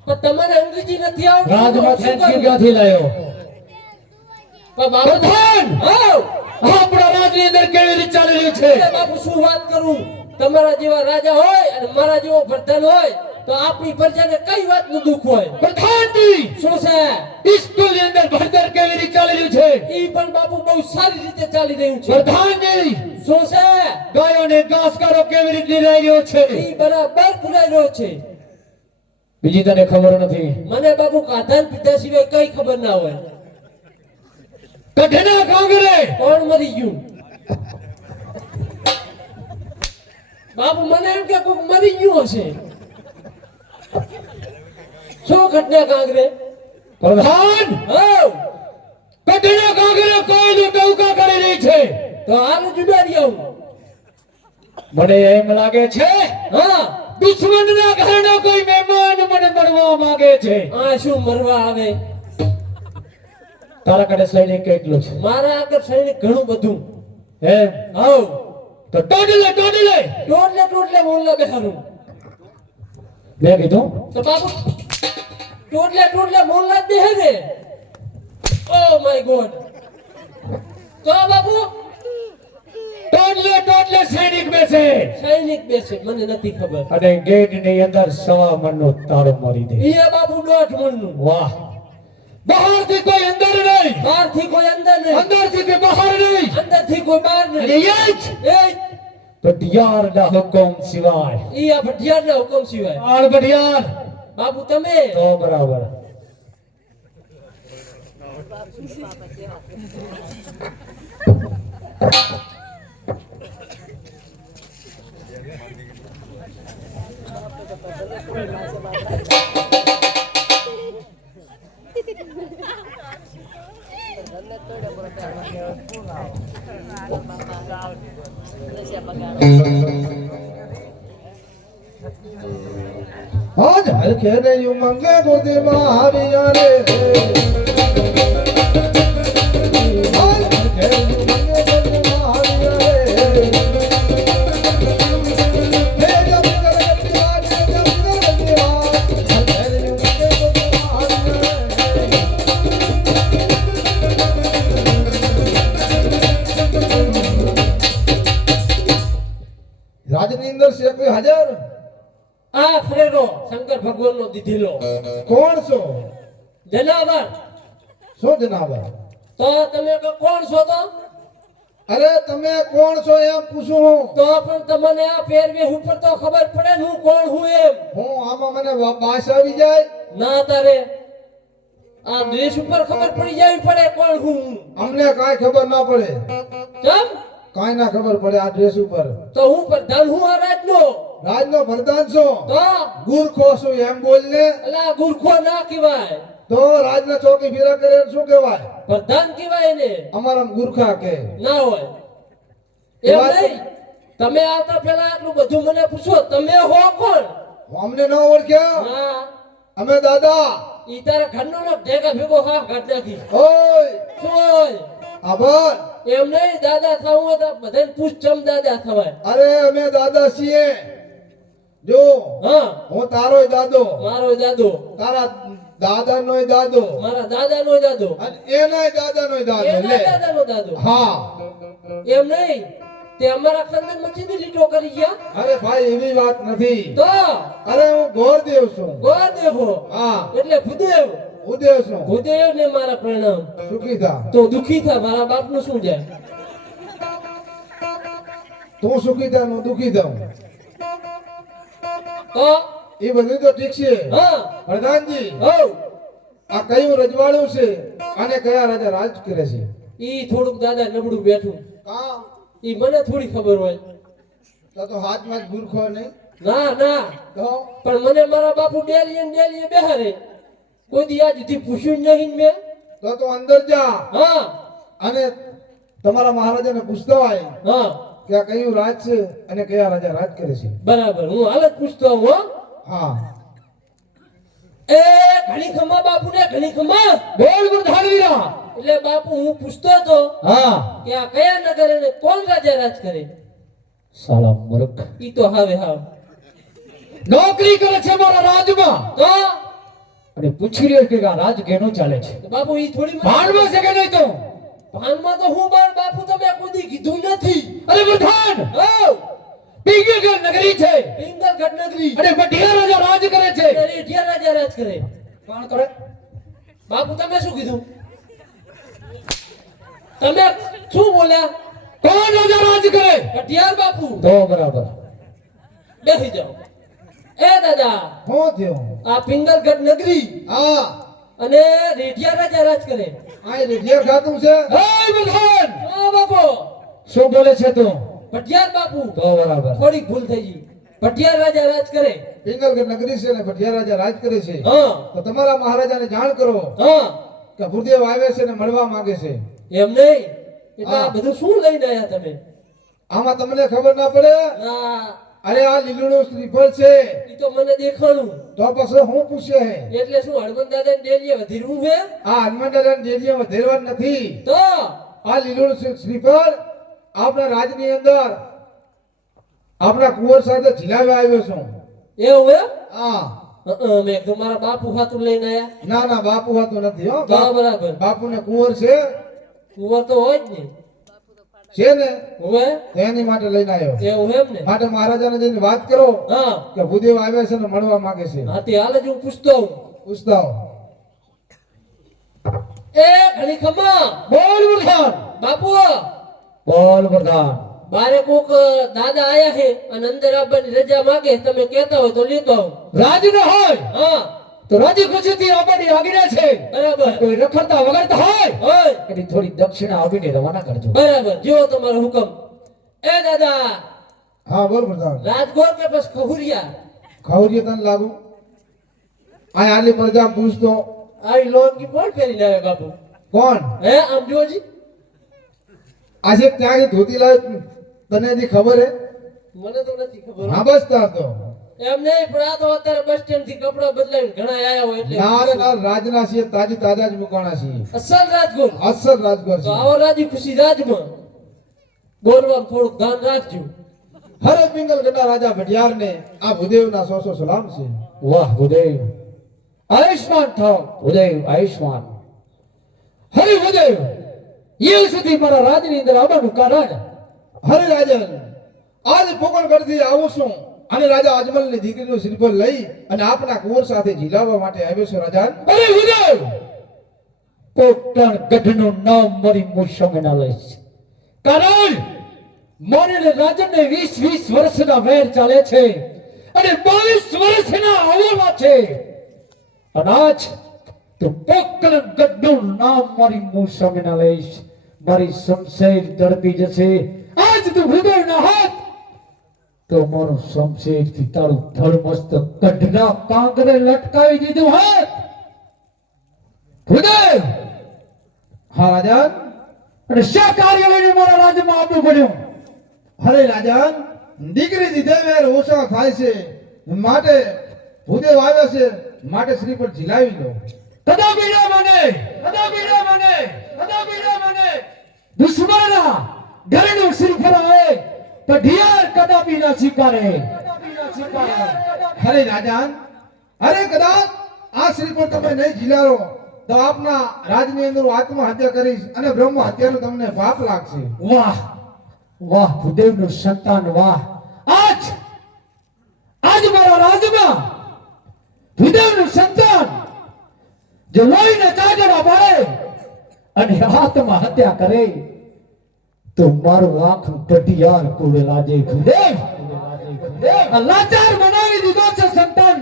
પણ તમારે અંગ્રેજી નથી આવડતું રાજમાં તો શું થેન્ક યુ કરું? ક્યાંથી લાયો પણ બાપુ પ્રધાન આવ આપણા રાજની અંદર કેવી રીતે ચાલી રહ્યું છે એટલે બાપુ શું વાત કરું તમારા જેવા રાજા હોય અને મારા જેવો પ્રધાન હોય તો આપણી પ્રજાને કઈ વાતનું દુઃખ હોય પ્રધાનજી શું છે સ્કૂલની અંદર ભણતર કેવી રીતે ચાલી રહ્યું છે ઈ પણ બાપુ બહુ સારી રીતે ચાલી રહ્યું છે પ્રધાનજી શું છે ગાયોને ઘાસચારો કેવી રીતે નિરાઈ રહ્યો છે ઈ બરાબર પુરાઈ રહ્યો છે બીજી તને ખબર નથી મને બાપુ કાધાન પીધા સિવાય કઈ ખબર ના હોય કઠેના કાંગરે કોણ મરી ગયું બાપુ મને એમ કે કોક મરી ગયું હશે શું ઘટના કાંગરે પ્રધાન હાવ કઠેના કાંગરે કોઈનું ટૌકા કરી રહી છે તો હાલ જુડારી આવું મને એમ લાગે છે હા દુશ્મનના ઘરનો કોઈ મહેમાન મને મળવા માંગે છે આ શું મરવા આવે તારા કડે સૈનિક કેટલું છે મારા આગળ સૈનિક ઘણું બધું એમ હાવ તો ટોડલે ટોટલે મોલ્લા બેહારું મેં કીધું તો બાપુ ટોટલે મોલ્લા જ બેહે ને ઓ માય ગોડ તો બાપુ ટોડલે સૈનિક બેસે સૈનિક બેસે મને નથી ખબર અને ગેટ ની અંદર 1.5 મણનો તાળો મારી દે ઈ બાપુ 1.5 મણનું વાહ બહાર થી કોઈ અંદર નહીં બહાર થી કોઈ અંદર નહીં અંદર થી કોઈ બહાર નહીં અંદર થી કોઈ બહાર અને નહીં એ જ એ પટિયાર ના હુકમ સિવાય ઈ આ ભટિયારના હુકમ સિવાય આળ પટિયાર બાપુ તમે તો બરાબર આજ હરખે રે ઉમંગે ગોદીમાં આવ્યા રે આજ હરખે રે ઉમંગે ગોદીમાં આવ્યા રે હે જમગર ગતિવાજ જમગર ગતિવાજ હરખે રે ઉમંગે ગોદીમાં આવ્યા રે રાજની અંદર છે કોઈ હાજર આ ફરેરો શંકર ભગવાનનો દીધેલો કોણ છો જનાવર શું જનાવર તો તમે કોણ છો તો અરે તમે કોણ છો એમ પૂછું હું તો પણ તમને આ પહેરવેશ ઉપર તો ખબર પડે ને હું કોણ હું એમ હું આમાં મને બાસ આવી જાય ના તારે આ ડ્રેસ ઉપર ખબર પડી જાય પડે કોણ હું અમને કાંઈ ખબર ના પડે કેમ કાંઈ ના ખબર પડે આ ડ્રેસ ઉપર તો હું પ્રધાન હું આ રાજનો રાજનો પ્રધાન છો તો ગુરખો છું એમ બોલ ને અલા ગુરખો ના કહેવાય તો રાજના ચોકી ફેરા કરે એમ શું કહેવાય પ્રધાન કહેવાય ને અમારા ગુરખા કે ના હોય એમ નહીં તમે આવતા પહેલા આટલું બધું મને પૂછો તમે હો કોણ અમને ન ઓળખ્યા ના અમે દાદા ઈ તારા ઘરનો નો ઢેકા ભેગો હા કાઢ નાખી ઓય શું હોય આભાર એમ નહીં દાદા થવું હોય તો બધાને પૂછ ચમ દાદા થવાય અરે અમે દાદા છીએ જો હા હું તારોય દાદો મારો દાદો તારા દાદાનોય દાદો મારા દાદાનો દાદો અને એનાય દાદાનોય દાદો એના લે દાદાનો દાદો હા એમ નહીં તે અમારા ખાનદાન માંથી લીટો કરી ગયા અરે ભાઈ એવી વાત નથી તો અરે હું ગોરદેવ છું ગોળ દેવો હા એટલે ભૂદેવ ઉદેવ છું ભૂદેવ ને મારા પ્રણામ સુખી થા તો દુખી થા મારા બાપ નું શું જાય તું સુખી થા હું દુખી થાઉં તો એ બધું તો ઠીક છે હા પ્રધાનજી હો આ કયું રજવાડું છે અને કયા રાજા રાજ કરે છે ઈ થોડુંક દાદા નબળું બેઠું કા ઈ મને થોડી ખબર હોય તો હાથમાં જ ગુરખો નહીં ના ના તો પણ મને મારા બાપુ ડેલીએ બેહારે કોઈ દી આજ સુધી પૂછ્યું જ નહીં મેં તો અંદર જા હા અને તમારા મહારાજાને પૂછતો હોય હા કે આ કયું રાજ છે અને કયા રાજા રાજ કરે છે. બરાબર હું હાલ જ પૂછતો હું હો. હા એ ઘણી ખમા બાપુ ને ઘણી ખમા બોલ પ્રધાનવીરા. એટલે બાપુ હું પૂછતો હતો હા કે આ કયા નગર અને કોણ રાજા રાજ કરે. સાલા મૂર્ખ. ઈ તો હવે હાવ નોકરી કરે છે મારા રાજમાં તો અને પૂછી રહ્યો કે આ રાજ કેનું ચાલે છે. બાપુ ઈ થોડી ભાનમાં છે કે નહીં તો? ભાનમાં તો હું બાર બાપુ તમે કોઈ કીધું નથી. અરે પ્રધાન, હાવ પિંગલગઢ નગરી છે પિંગલગઢ નગરી અને મઢિયા રાજા રાજ કરે છે. અને રેઢિયા રાજા રાજ કરે. કોણ કરે? બાપુ તમે શું કીધું? તમે શું બોલ્યા? કોણ રાજા રાજ કરે? કટિયાર બાપુ. તો બરાબર. બેસી જાઓ. એ દાદા શું થયું? આ પિંગલગઢ નગરી હા અને રેઢિયા રાજા રાજ કરે. આ રેડિયો ખાતું છે. હે પ્રધાન, હા બાપુ શું બોલે છે તું? ભટિયાર બાપુ. તો બરાબર. થોડી ભૂલ થઈ ગઈ. ભટિયાર રાજા રાજ કરે. પિંગલગઢ નગરી છે ને ભટિયા રાજા રાજ કરે છે. હા તો તમારા મહારાજાને જાણ કરો હા કે ભૂદેવ આવે છે ને મળવા માંગે છે. એમ નહીં એટલે આ હા. બધું શું લઈને આયા તમે? આમાં તમને ખબર ના પડે? ના અરે આ લીલુડું શ્રીફળ છે. ઈ તો મને દેખાણું. તો પછી હું પૂછે હે? એટલે શું હળવદ દાદા ડેલીએ વધીરું છે? આ હનુમાન દાદાની ડેલીએ વધેરવા નથી. તો આ લીલુડું શ્રીફળ આપણા રાજની અંદર આપણા કુંવર સાથે ઝીલાવ્યા આવ્યો છું. એવું એમ? હા મેં તમારા બાપુ હાથું લઈને આયા. ના ના બાપુ હોતું નથી હો. તો બરાબર. બાપુને કુંવર છે કુંવર તો હોય જ ને. છે ને હવે તો એની માટે લઈને આવ્યો. એવું એમ ને? માટે મહારાજાને જઈને વાત કરો હા કે ભૂદેવ આવ્યા છે ને મળવા માંગે છે. હાથી હાલ જ હું પૂછતો હું. પૂછતા હો. એ ઘણી ખમા બોલ પ્રધાન. બાપુ બોલ પ્રધાન. બારે કોક દાદા આયા છે અને અંદર આવવાની રજા માંગે. તમે કહેતા હોય તો લેતો આવું. રાજ ન હોય હા તો રાજી ખુશીથી આવવાની આજ્ઞા છે. બરાબર કોઈ રખડતા વગર તો હોય હોય એની થોડી દક્ષિણા આપીને રવાના કરજો. બરાબર. જેવો તમારો હુકમ. એ દાદા હા બોલ પ્રધાન. રાજગોર કે બસ ખહુરિયા? ખાવરીએ તને લાગુ આ આલી પ્રજા પૂછતો આવી લોંગી કોણ પહેરીને આવે બાપુ? કોણ હે આમ જોજી. આજે ત્યાં ધોતી લાવી તને હજી ખબર હે? મને તો નથી ખબર. હા બસ તાર તો એમ નહીં પણ આ તો અત્યારે બસ સ્ટેન્ડ થી કપડા બદલાવીને ઘણા આયા હોય એટલે ના રે ના રાજના છીએ તાજી તાજા જ મુકાણા છીએ. અસલ રાજગોર. અસલ રાજગોર તો છે. આવો રાજી ખુશી રાજમાં બોલવામાં થોડુંક ધ્યાન રાખજો. હરે પિંગલગઢના રાજા ભટિયાર ને આ ભૂદેવના 100 સલામ છે. વાહ ભૂદેવ, આયુષ્માન થાવ ભૂદેવ, આયુષ્માન. હરે ભૂદેવ, યે સુધી મારા રાજની અંદર આવવાનું કારણ? હરે રાજન આજ પોકણગઢથી આવું છું અને રાજા અજમલની દીકરીનું શ્રીફળ લઈ અને આપના કુંવર સાથે ઝીલાવવા માટે આવ્યો છું રાજા. અરે ભૂદેવ, પોકણ ગઢનું નામ મારી મુસામેના લઈશ. કારણ મારે ને રાજનને 20 વર્ષના વેર ચાલે છે અને 22 વર્ષના આવવાના છે. અનાજ તો પોકણ ગઢનું નામ મારી મુસામેના લઈશ. મારી શમશેર તડપી જશે. આજ તું ભૂદેવના હાથ તો મારું શમશેર થી તારું ધડ મસ્તક ગઢના કાંગરે લટકાવી દીધું હાથ. ભૂદેવ, હા રાજન. અને શા કાર્ય લઈને મારા રાજ્યમાં આવવું પડ્યું? હરે રાજન દીકરી દીધે વેર ઓછા થાય છે માટે ભૂદેવ આવ્યો છે માટે શ્રીફળ ઝીલાવી લો. કદાપી ના મને, કદાપી ના મને, કદાપી ના મને. દુશ્મનના ઘરનું શ્રીફળ આવે તો ઢિયાર કદાપી ના સ્વીકારે, કદાપી ના સ્વીકારે. હરે રાજન અરે કદાચ આ શ્રીફળ તમે નહીં ઝીલારો તો આપના રાજની અંદર હું આત્મહત્યા કરીશ અને બ્રહ્મ હત્યાનું તમને પાપ લાગશે. વાહ વાહ ભૂદેવનું સંતાન વાહ. આજ મારા રાજમાં ભૂદેવનું સંતાન જો લોહીને ચાદરા પાડે અને આત્મહત્યા કરે તો મારું આંખ પટિયાર કુળે લાજે. ભૂદેવ લાચાર બનાવી દીધો છે સંતાન.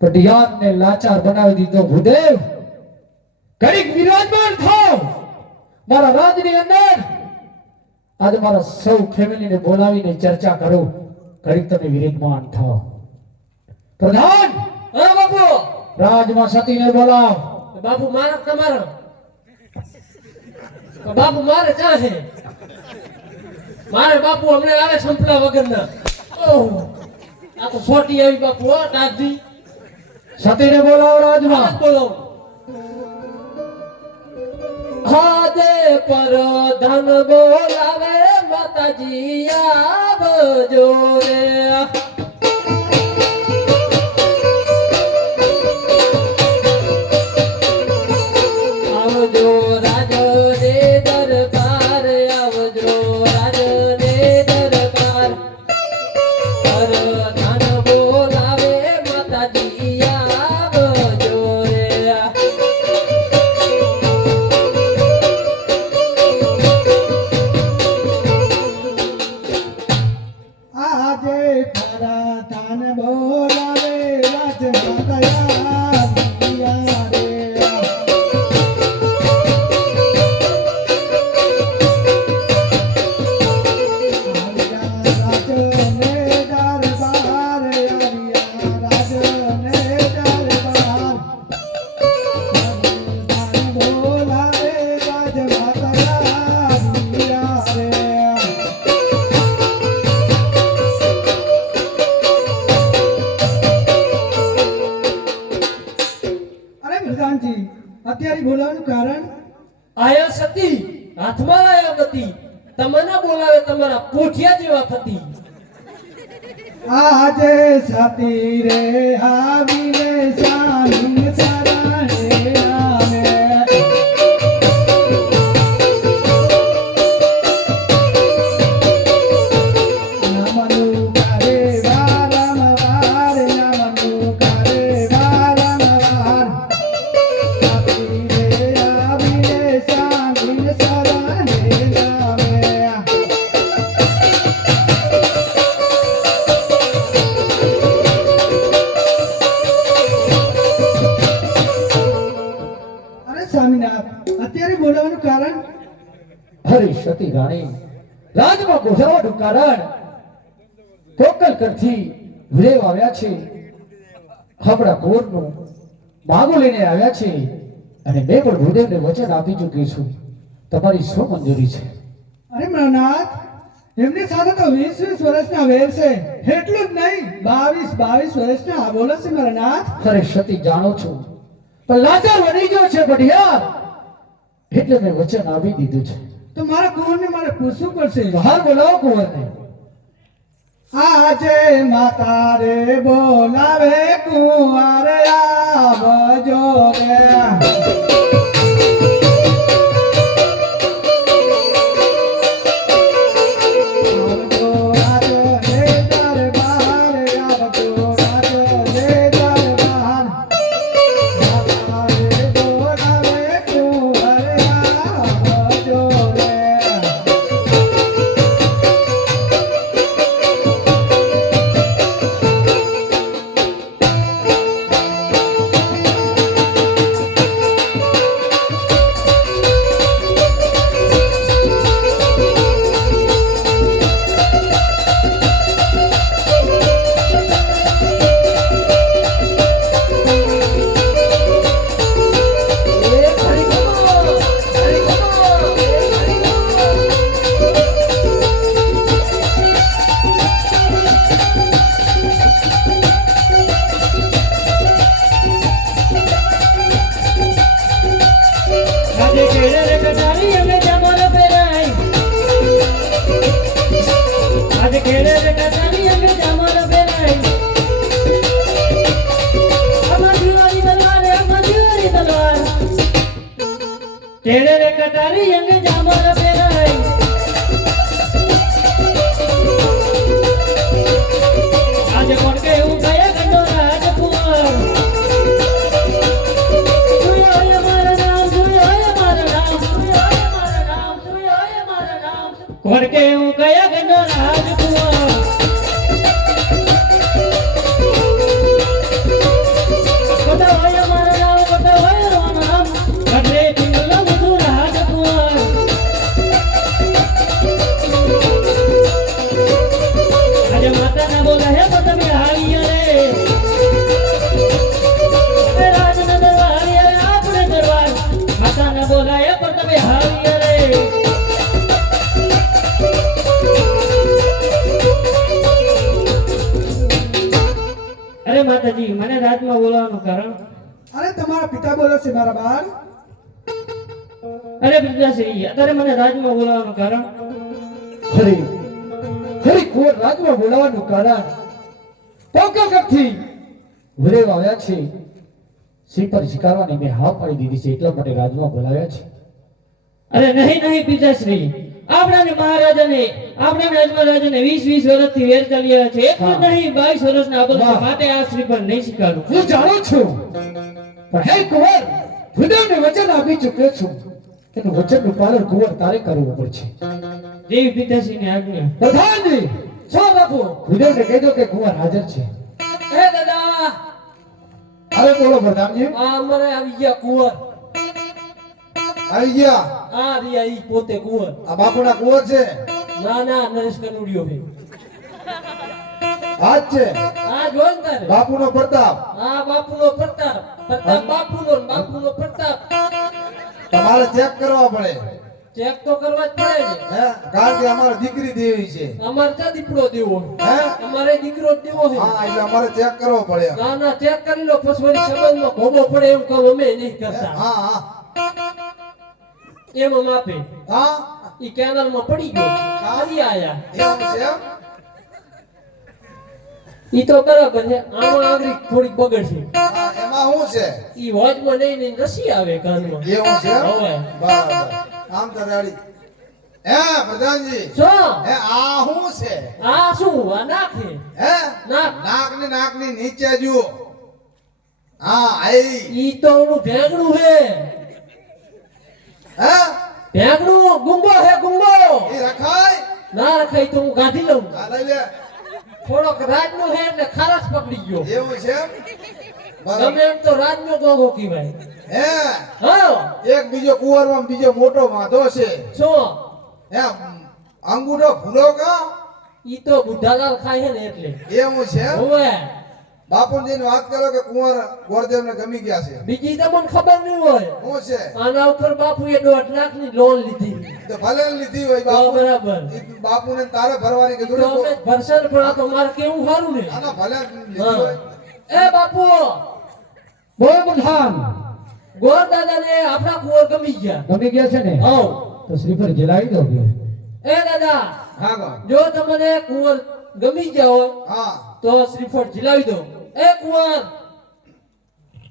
પટિયારને લાચાર બનાવી દીધો. ભૂદેવ ઘડીક વિરાજમાન થાવ મારા રાજની અંદર. આજે મારા સૌ ફેમિલીને બોલાવીને ચર્ચા કરું. ઘડીક તમે વિરાજમાન થાવ. પ્રધાન, હા બાપુ. રાજમાં સતીને બોલાવ. બાપુ મારા તમારા કે બાપુ મારે ક્યાં હે મારે બાપુ હમણે આવે સંપલા વગરના ઓહ આ તો છોટી આવી બાપુ હો ડાઢી સતીને બોલાવો રાજમાં બોલો હાદે પર ધન બોલાવે માતાજી આવજો રે આવજો રાજ રે દરબાર આવજો રાજ રે દરબાર પર ધન બોલાવે માતાજી આવજો રે આજે તારા તાન બોલાવે રાજમાં ગયા દિયા રે અત્યારે બોલાવવાનું કારણ આયા સતી હાથમાં લાયા ગતિ તમને બોલાવે તમારા પોઠિયા જેવા થતી આજે સતી રે આવીને શામીન શરણે આવે નમનું કરે વારંવાર નમનું કરે વારંવાર સતી રે આવીને શામીન શરણે આવે અરે સ્વામિનાથ અત્યારે બોલાવવાનું કારણ હરે સતી રાણી રાજમાં ગોઠવવાનું કારણ કોકલ કરથી વિલેવ આવ્યા છે આપણા કોરનું માગો લઈને આવ્યા છે અને મેં પણ ભૂદેવને વચન આપી ચૂકી છું તમારી શું મંજૂરી છે અરે મહાનાથ એમની સાથે તો 20-20 વર્ષના વેર છે એટલું જ નહીં 22-22 વર્ષના આ બોલે છે મહાનાથ અરે સતી જાણો છું પણ લાચાર બની ગયો છે બઢિયા એટલે મેં વચન આપી દીધું છે તો મારા કુંવરને મારે પૂછવું પડશે બહાર બોલાવો કુંવરને આજે માતા રે બોલાવે કુંવર આવજો રે આવજો રાજ રે દરબાર આવજો રાજ રે દરબાર માતા રે બોલાવે કુંવર આવજો રે તેરે રે કટારી અંગ જામર પેરાઈ આજે કોણ કે હું ગયા ગંડો રાજકુમાર સુયોય મારા નામ સુયોય મારા નામ સુયોય મારા નામ સુયોય મારા નામ કોણ કે હું ગયા ગંડો રાજકુમાર કોટા મારા નામ કોટા નામ કટરે પિંગલા મુદુ રાજકુમાર આજે માતા ના બોલે હે તો તમે આવી રે રાજન દરબાર આપણે દરબાર માતા ના બોલાય પણ તમે આવી રે પિતા બોલે છે મારા બાળ. અરે પિતાશ્રી અત્યારે મને રાજમાં બોલાવવાનું કારણ હરી હરી કુંવર રાજમાં બોલાવવાનું કારણ પોકાકથી વરેવ આવ્યા છે સિંહ પર શિકારવાની મેં હા પાડી દીધી છે એટલા માટે રાજમાં બોલાવ્યા છે. અરે નહીં નહીં પિતાશ્રી આપણાને મહારાજાને આપણા રાજમહારાજાને 20 વર્ષથી વેર ચાલી રહ્યા છે એટલું જ નહીં 22 વર્ષના આગળ છે માટે આ શ્રી પર નહીં શીખાડું. હું જાણું છું પણ હે કુંવર હૃદયને વચન આપી ચૂક્યો છું એનું વચનનું પાલન કુંવર તારે કરવું પડશે. દેવી પિતાશ્રીની આજ્ઞા. પ્રધાનજી શું બાપુ? હૃદયને કહી દો કે કુંવર હાજર છે. એ દાદા અરે બોલો પ્રધાનજી. આ અમારે આવી ગયા કુંવર. આવી ગયા. આ રિયા ઈ પોતે કુંવર. આ બાપુના કુંવર છે. ના ના નરેશ કનુડિયો છે. આજ છે આ જોન તારે બાપુનો પ્રતાપ. આ બાપુનો પ્રતાપ. પ્રતાપ બાપુનો ને બાપુનો પ્રતાપ. તમારે ચેક કરવા પડે. ચેક તો કરવા જ પડે ને. હે કારણ કે અમારે દીકરી દેવી છે. અમારે ચા દીપડો દેવો હે અમારે દીકરો જ દેવો છે. હા એટલે અમારે ચેક કરવો પડે. ના ના ચેક કરી લો પછી વળી સંબંધમાં ભોગો પડે એવું કામ અમે નહીં કરતા. હા હા એમ માપે હા ઈ કેનાલમાં પડી ગયો આવી આયા. એવું છે એમ? ઈ તો બરાબર છે આમાં આગળ થોડીક બગડશે. હા, એમાં શું છે? ઈ હોજમાં નહીં ને રસી આવે કાનમાં. એવું છે એમ? હવે બરાબર. આમ તો રેડી. હે પ્રધાનજી શું હે આ શું છે? આ શું આ નાખે હે નાક. નાકની નીચે જુઓ. હા આઈ. ઈ તો ઓલું ભેગડું હે. હે ભેગડું ગુંગો હે ગુંગો. એ રખાય. ના રખાય તો હું કાઢી લઉં. આ લઈ લે. થોડોક રાજનો હે એટલે ખારસ પકડી ગયો. એવું છે એમ? ગમે બરાબર. એમ તો રાજનો ગોગો કહેવાય. હે હા એક બીજો કુંવરમાં બીજો મોટો વાંધો છે. શું હે અંગૂઠો ભૂલો કા? ઈ તો બુઢાલાલ ખાય હે ને એટલે. એવું છે એમ? હોવે બાપુજીને વાત કરો કે કુંવર ગોરદેવને ગમી ગયા છે. બીજી તમને ખબર નહીં હોય શું છે? આના ઉપર બાપુએ 1.5 લાખની લોન લીધી. તો ભલે લીધી હોય તો બાપુ. બરાબર ઈ બાપુને તારે ભરવાની કે તો અમે ભરસન પણ આ તો મારે કેવું સારું ને. આના ભલે લીધી હા. હોય. એ બાપુ બોલ પ્રધાન ગોર દાદાને આપણા કુંવર ગમી ગયા. ગમી ગયા છે ને હઉ. તો શ્રીફળ જલાવી દો કે એ દાદા હા ગો. જો તમને કુંવર ગમી ગયા હોય હા તો શ્રીફળ ઝીલાવી દો. એ કુંવર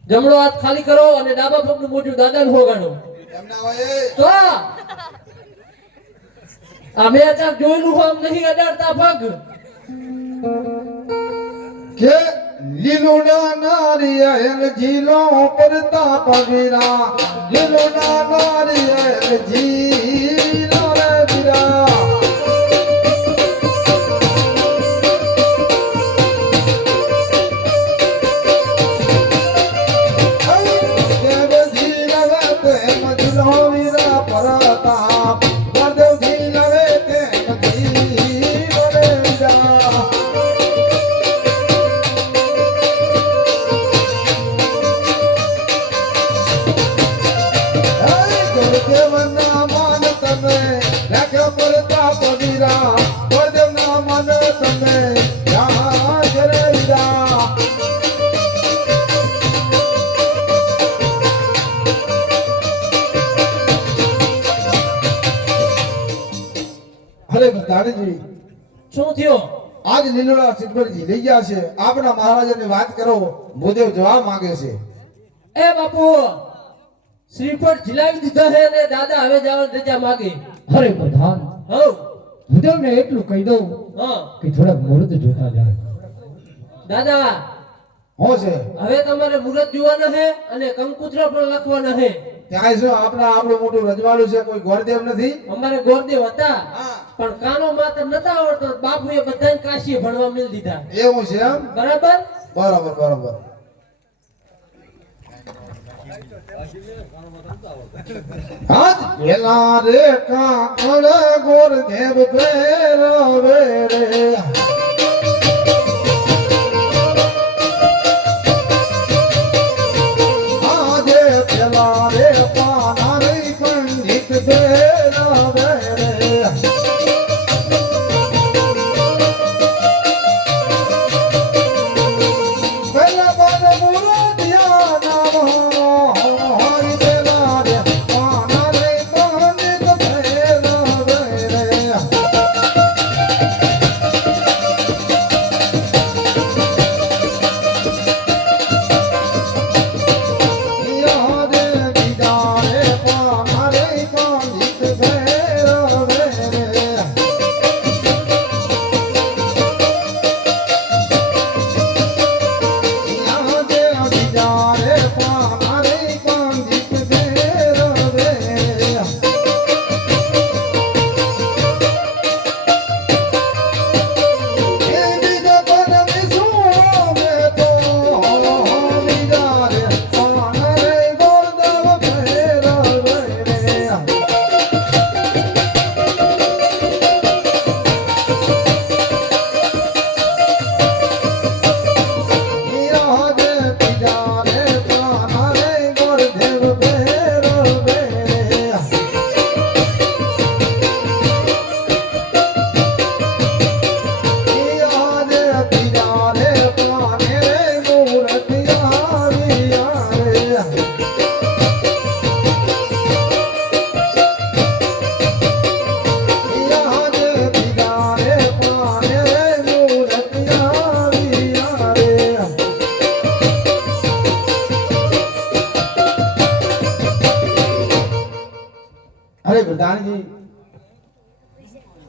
જમણો હાથ ખાલી કરો અને ડાબા પગનું મોઢું દાદાને હોગાડો. એમના હોય એ. તો આ મેં અત્યારે જોયેલું હોય એમ નહીં અડાડતા પગ. કે લીલુડા નારિયેળ ઝીલો પરતા પવિરા. લીલુડા નારિયેળ ઝીલો રે વીરા. અરે દાદાજી શું થયો? આજ લીલોડા સિદ્ધપુરજી લઈ ગયા છે. આપણા મહારાજાની વાત કરો. ભૂદેવ જવાબ માંગે છે. એ બાપુ શ્રીફળ ઝીલાવી દીધા છે ને દાદા હવે જવાની રજા માગે. અરે પ્રધાન હઉ. હૃદયને એટલું કહી દઉં હા કે થોડાક મુહૂર્ત જોતા જાય. દાદા શું છે? હવે તમારે મુહૂર્ત જોવાના છે અને કંકુત્ર પણ લખવાના છે. ત્યાં શું આપણું મોટું રજવાડું છે? કોઈ ગોરદેવ નથી? અમારે ગોરદેવ હતા હા. પણ કાનો માત્ર નતા આવડતો. બાપુએ બધાને કાશીએ ભણવા મિલ દીધા. એવું છે એમ? બરાબર. બરાબર બરાબર. આજ પેલા રે કાકળ ગોરદેવ ફેરવે રે. આજે પેલા રે પાના રે પંડિત ફેરવે રે. પહેલા બાદ મુરતિયા નામ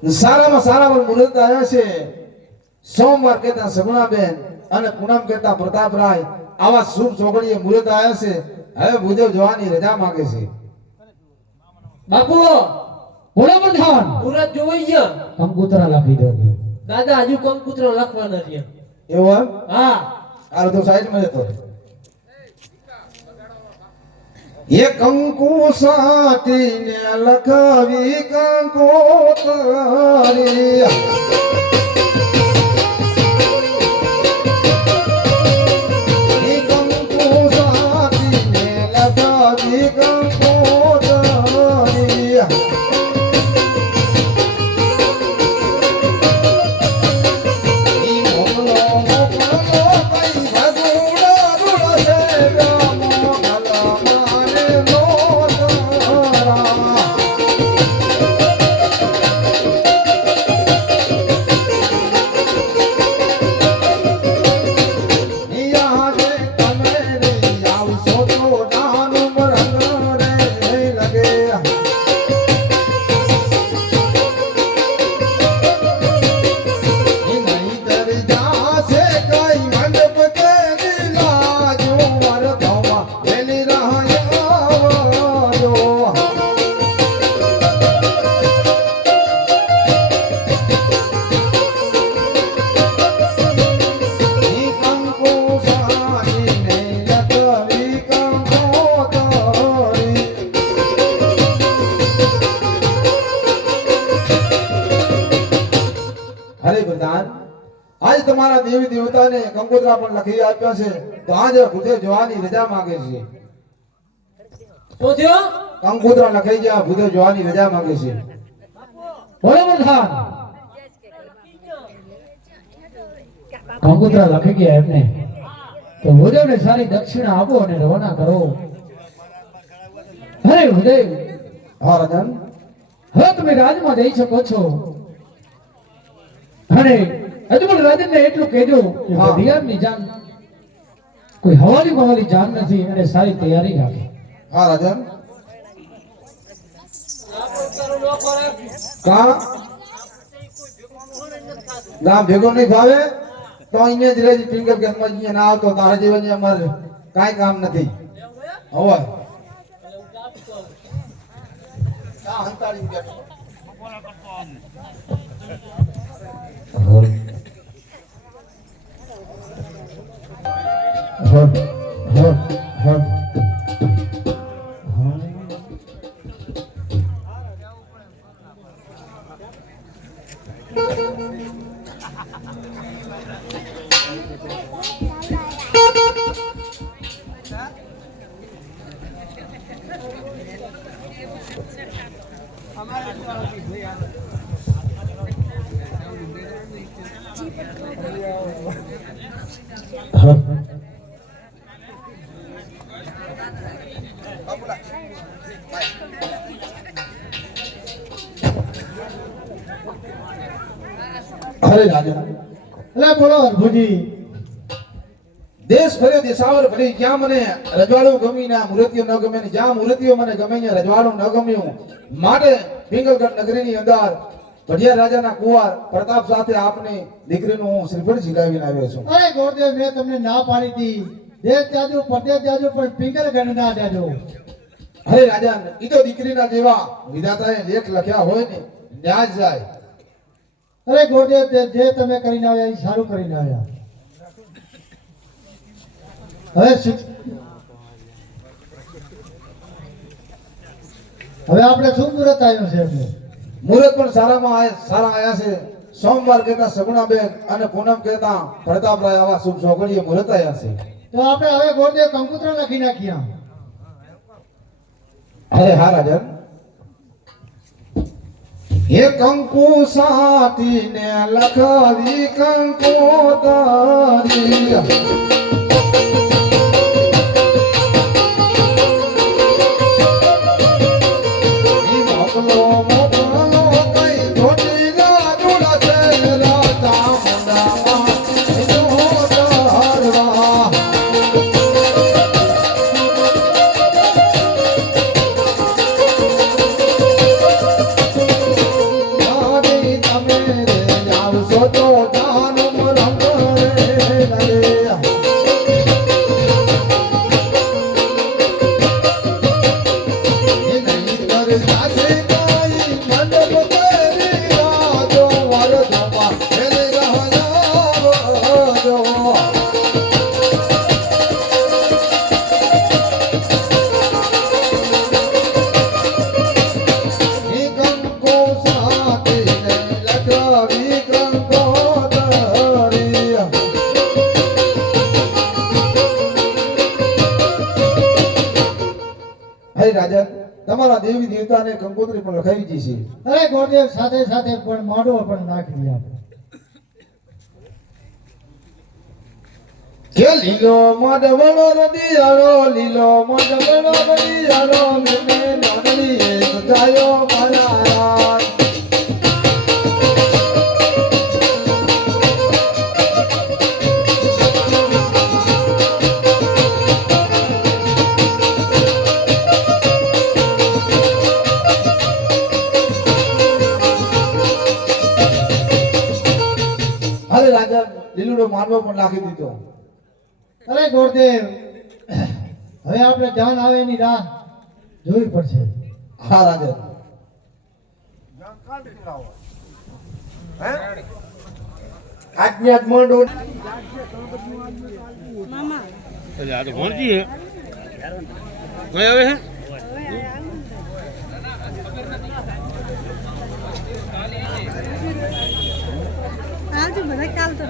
સારામાં સારા મુહૂર્ત આવ્યા છે. સોમવાર કહેતા સગુણાબેન અને પૂનમ કહેતા પ્રતાપરાય આવા શુભ ચોકડીએ મુહૂર્ત આવ્યા છે. હવે ભૂદેવ જવાની રજા માંગે છે. બાપુ બોલો પ્રધાન મુરત જોઈ ગયા કંકુતરા લખી દો. દાદા હજુ કંકુત્ર લખવાના રહ્યા. એવું એમ? હા આ તો સાઈડમાં જતો રહે. એ કંકુ સાટીને લખાવી કંકોતરી. એ કંકુ સાટીને લખાવી કંકોતરી. ઈ મોકલો મોકલો કઈ ભગુડા રૂડશે મોકલા મારે નોતરા. ઈ આજે તમે રે આવશો તો નાનું રંગ રે લગે. નહીતર જાશે કઈ મંડપ કે દિલા જો વર ભવા વેલી રહ્યો. ઈ કંકુ સાડીને લખવી કંકોતરી. હરે પ્રધાન, આજ તમારા દેવી દેવતાને કંકોત્રા પણ લખી આપ્યા છે, તો આજે ભૂદેવ જવાની રજા માંગે છે. શું થયો? કંકોત્રા લખાઈ ગયા, ભૂદેવ જવાની રજા માંગે છે. બોલો પ્રધાન કંકુતરા લખી ગયા એમને તો ભૂદેવને સારી દક્ષિણા આપો અને રવાના કરો. હરે ભૂદેવ હા રાજન, હવે તમે રાજમાં જઈ શકો છો. અને અજમલ રાજનને એટલું કહેજો કે હા. ઘડિયાળની જાન કોઈ હવાલી મવાલી જાન નથી અને સારી તૈયારી રાખે. હા રાજન. કા ગામ ભેગો નહીં ફાવે તો અહીંયા જ રહેજી. પિંગલ કે અહીંયા ના આવતો તારે જેવાની અમારે કાંઈ કામ નથી. હવે હંતાડી બેઠો. અરે રાજા, એટલે બોલો હરભુજી. દેશ ફર્યો દેશાવર ફરી, ક્યાં મને રજવાડું ગમી ને આ મૂર્તિઓ ન ગમે ને જ્યાં મૂર્તિઓ મને ગમે ને રજવાડું ન ગમ્યું. માટે પિંગલગઢ નગરીની અંદર ભડિયા રાજાના કુંવર પ્રતાપ સાથે આપની દીકરીનું હું શ્રીફળ ઝીલાવીને આવ્યો છું. અરે ગોરદેવ, મેં તમને ના પાડી હતી. દેશ જાજો પરદેશ જાજો પણ પિંગલગઢ ના જાજો. અરે રાજા, ઈ તો દીકરીના જેવા વિધાતાએ લેખ લખ્યા હોય ને ન્યાજ જાય. અરે ગોરદેવ, જે તમે કરીને આવ્યા એ સારું કરીને આવ્યા. હવે આપણે શું મુહૂર્ત આવ્યો છે એમને? મુહૂર્ત પણ સારા આયા છે. સોમવાર કહેતા સગુણાબેન અને પૂનમ કહેતા પ્રતાપરાય આવા શુભ ચોકડીએ મુહૂર્ત આયા છે. તો આપણે હવે ગોરદેવ કંકુત્રા લખી નાખ્યા. અરે હા રાજન, હે કંકુ સાટીને લખાવી કંકોતરી. ઈ મોકલો મોકલો કઈ ધોતીના રૂડશે રાજા મુંડામાં જોતરવા. તો જાનમ રંગ રે નરે રાજન તમારા દેવી દેવતાને કંકોત્રી પણ લખાવી છે. અરે ગોરદેવ સાથે સાથે પણ માડો પણ નાખી દે આપણે. કે લીલો મડવળો રડિયાળો લીલો મડવળો રડિયાળો મેને નાનડીએ સજાયો મારા રાત. અરે રાજા લીલુડો માનવો પણ નાખી દીધો. અરે ગોરદેવ હવે આપણે જાન આવે એની રાહ જોવી પડશે. હા રાજા આજની આજ મોડો એટલે આ તો ભણતી હે કઈ આવે હે આજુ બધા કાલ તો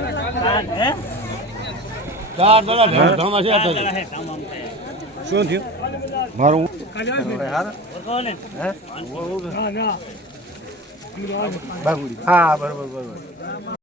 હે ચાર દોડા ધામા છે તો શું થયું મારું કોને હા બરોબર